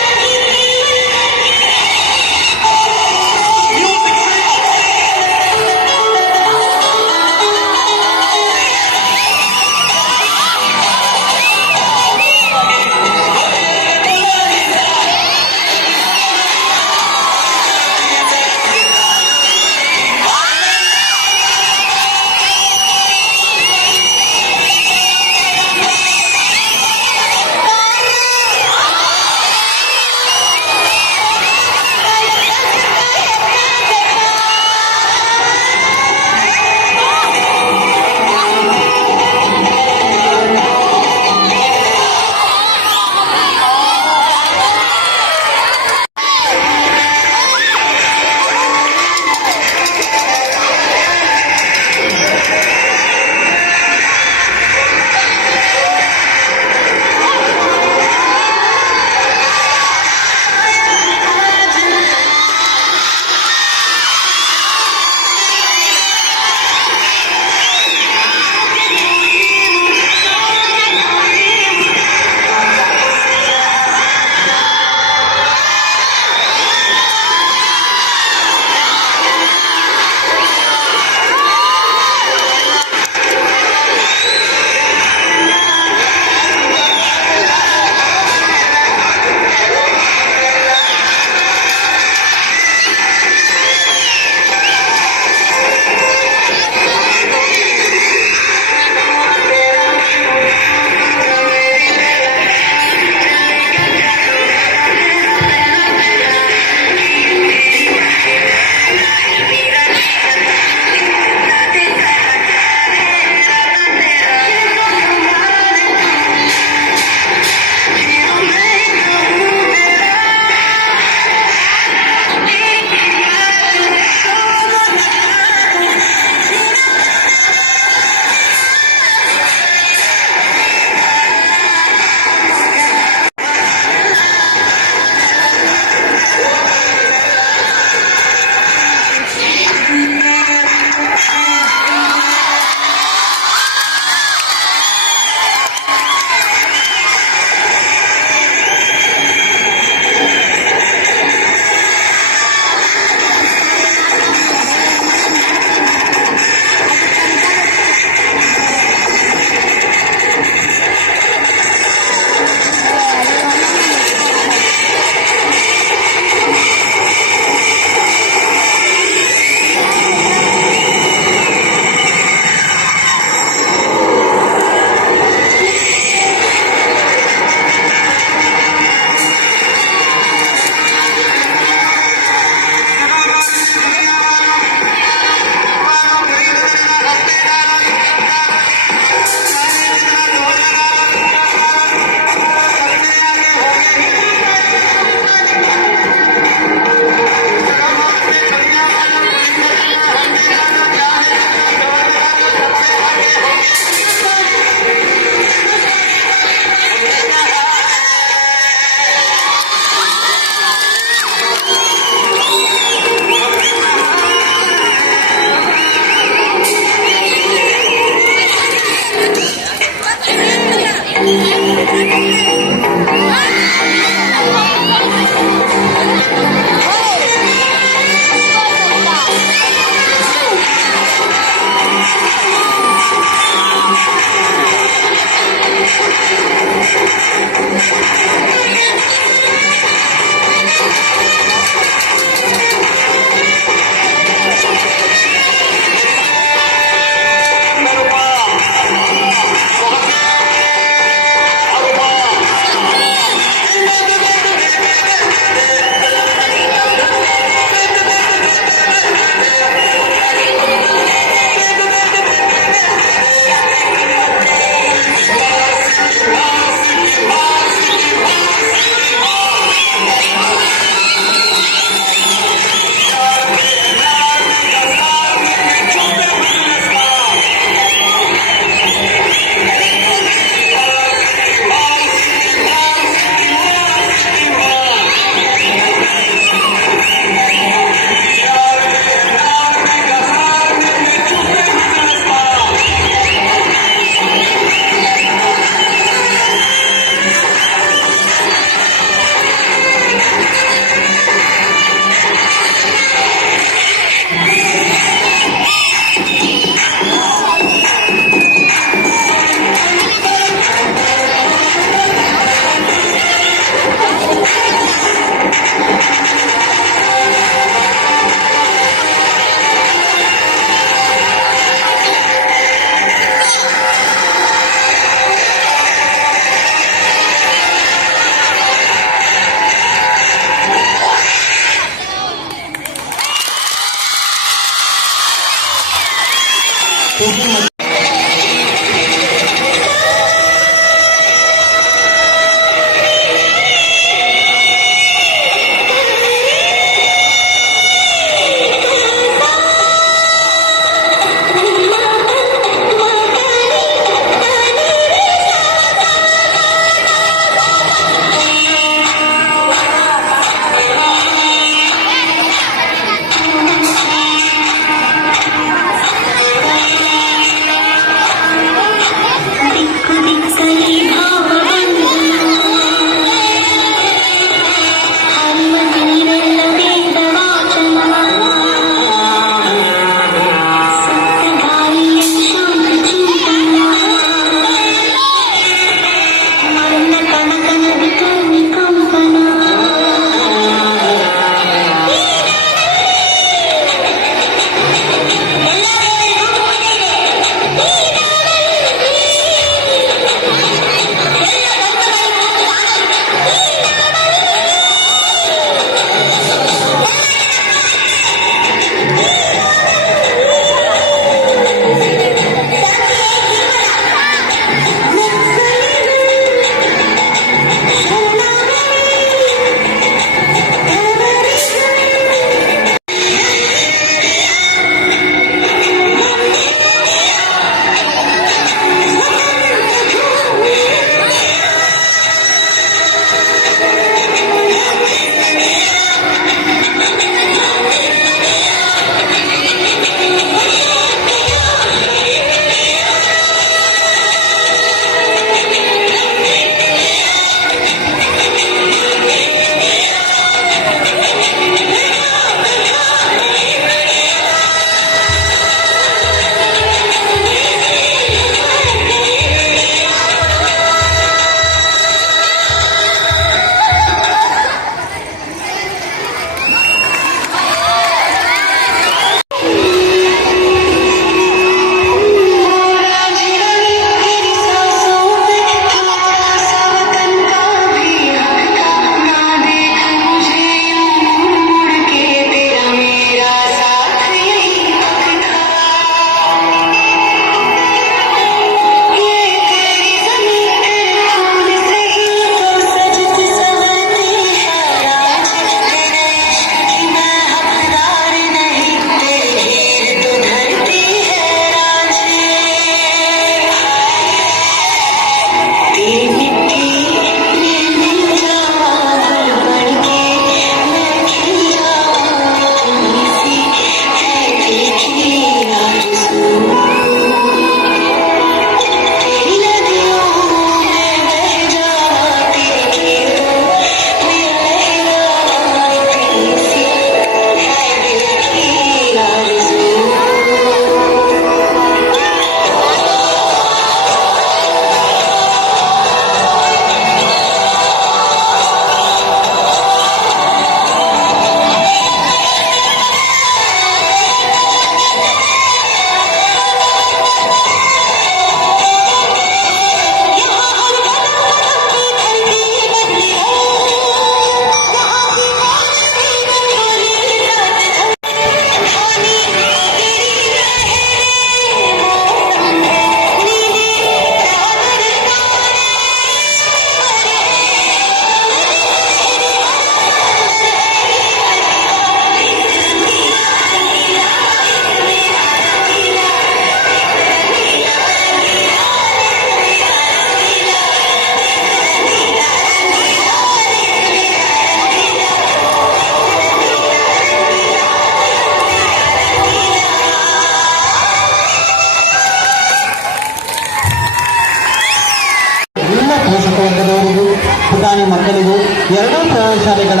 ಮಕ್ಕಳಿಗೂ ಎರಡೂ ಪ್ರೌಢಶಾಲೆಗಳ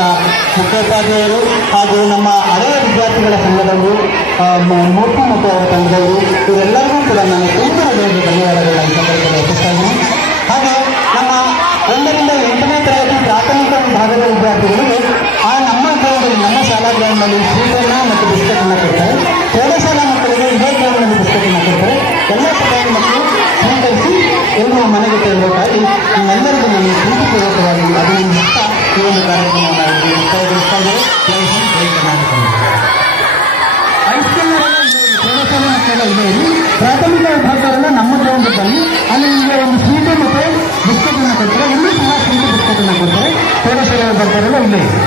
ಮುಖ್ಯೋಪಾಧ್ಯಾಯರು ಹಾಗೂ ನಮ್ಮ ಹಳೆಯ ವಿದ್ಯಾರ್ಥಿಗಳ ಸಂಘದವರು ಮೂರ್ತಿ ಮತ್ತು ಅವರ ತಂಡದವರು ಇವರೆಲ್ಲರಿಗೂ ಕೂಡ ನಾನು ತುಂಬ ಧನ್ಯವಾದಗಳನ್ನು ಸಂದರ್ಭದಲ್ಲಿ ಅರ್ಪಿಸ್ತಾ ಇದ್ದೀನಿ. ಹಾಗೆ ನಮ್ಮ 1ರಿಂದ 8ನೇ ತರಗತಿ ಪ್ರಾಥಮಿಕ ವಿಭಾಗದ ವಿದ್ಯಾರ್ಥಿಗಳಿಗೆ ನಮ್ಮ ಗ್ರೌಂಡಲ್ಲಿ ನಮ್ಮ ಶಾಲಾ ಗ್ರೌಂಡ್ನಲ್ಲಿ ಸ್ವೀಟನ್ನು ಮತ್ತು ಬಿಸ್ಕೆಟನ್ನು ಕೊಡ್ತಾರೆ. ಪ್ರೌಢಶಾಲಾ ಮಕ್ಕಳಿಗೆ ಇದೇ ಗ್ರೌಂಡ್ನಲ್ಲಿ ಬಿಸ್ಕೆಟನ್ನು ಕೊಡ್ತಾರೆ. ಎಲ್ಲ ಶಾಲೆಯ ಮಕ್ಕಳು ಸ್ವೀಕರಿಸಿ ಎಲ್ಲರೂ ಮನೆಗೆ ತೆರಳಬೇಕಾಗಿ ನಿಮ್ಮೆಲ್ಲರಿಗೂ ನಾನು ಪ್ರೀತಿಪೂರ್ವಕವಾಗಿ ಅಭಿನಂದಿಸುತ್ತಾ ಈ ಒಂದು ಕಾರ್ಯಕ್ರಮವನ್ನು ಮುಕ್ತಾಯಗೊಳಿಸ್ತಾ ಇದ್ದಾರೆ. ಜೈ ಹಿಂದ್, ಜೈ ಕರ್ನಾಟಕ. ಹೈಸ್ಕೂಲ್ನವರೆಲ್ಲ ಇಲ್ಲಿ ಪ್ರೌಢಶಾಲೆ ಮಕ್ಕಳೆಲ್ಲ ಇಲ್ಲೇ ಇರಿ. ಪ್ರಾಥಮಿಕ ವಿಭಾಗದವರೆಲ್ಲ ನಮ್ಮ ಗ್ರೌಂಡ್ ಬನ್ನಿ. ಅಲ್ಲಿ ನಿಮಗೆ ಒಂದು ಸ್ವೀಟು ಮತ್ತು ಬಿಸ್ಕೆಟನ್ನು ಕೊಡ್ತಾರೆ. ಇನ್ನೂ ಸಹ ಸ್ವೀಟು ಬಿಸ್ಕೆಟನ್ನು ಕೊಡ್ತಾರೆ. ಪ್ರೌಢಶಾಲೆ ವಿಭಾಗದವರೆಲ್ಲ ಇಲ್ಲೇ ಇರಿ.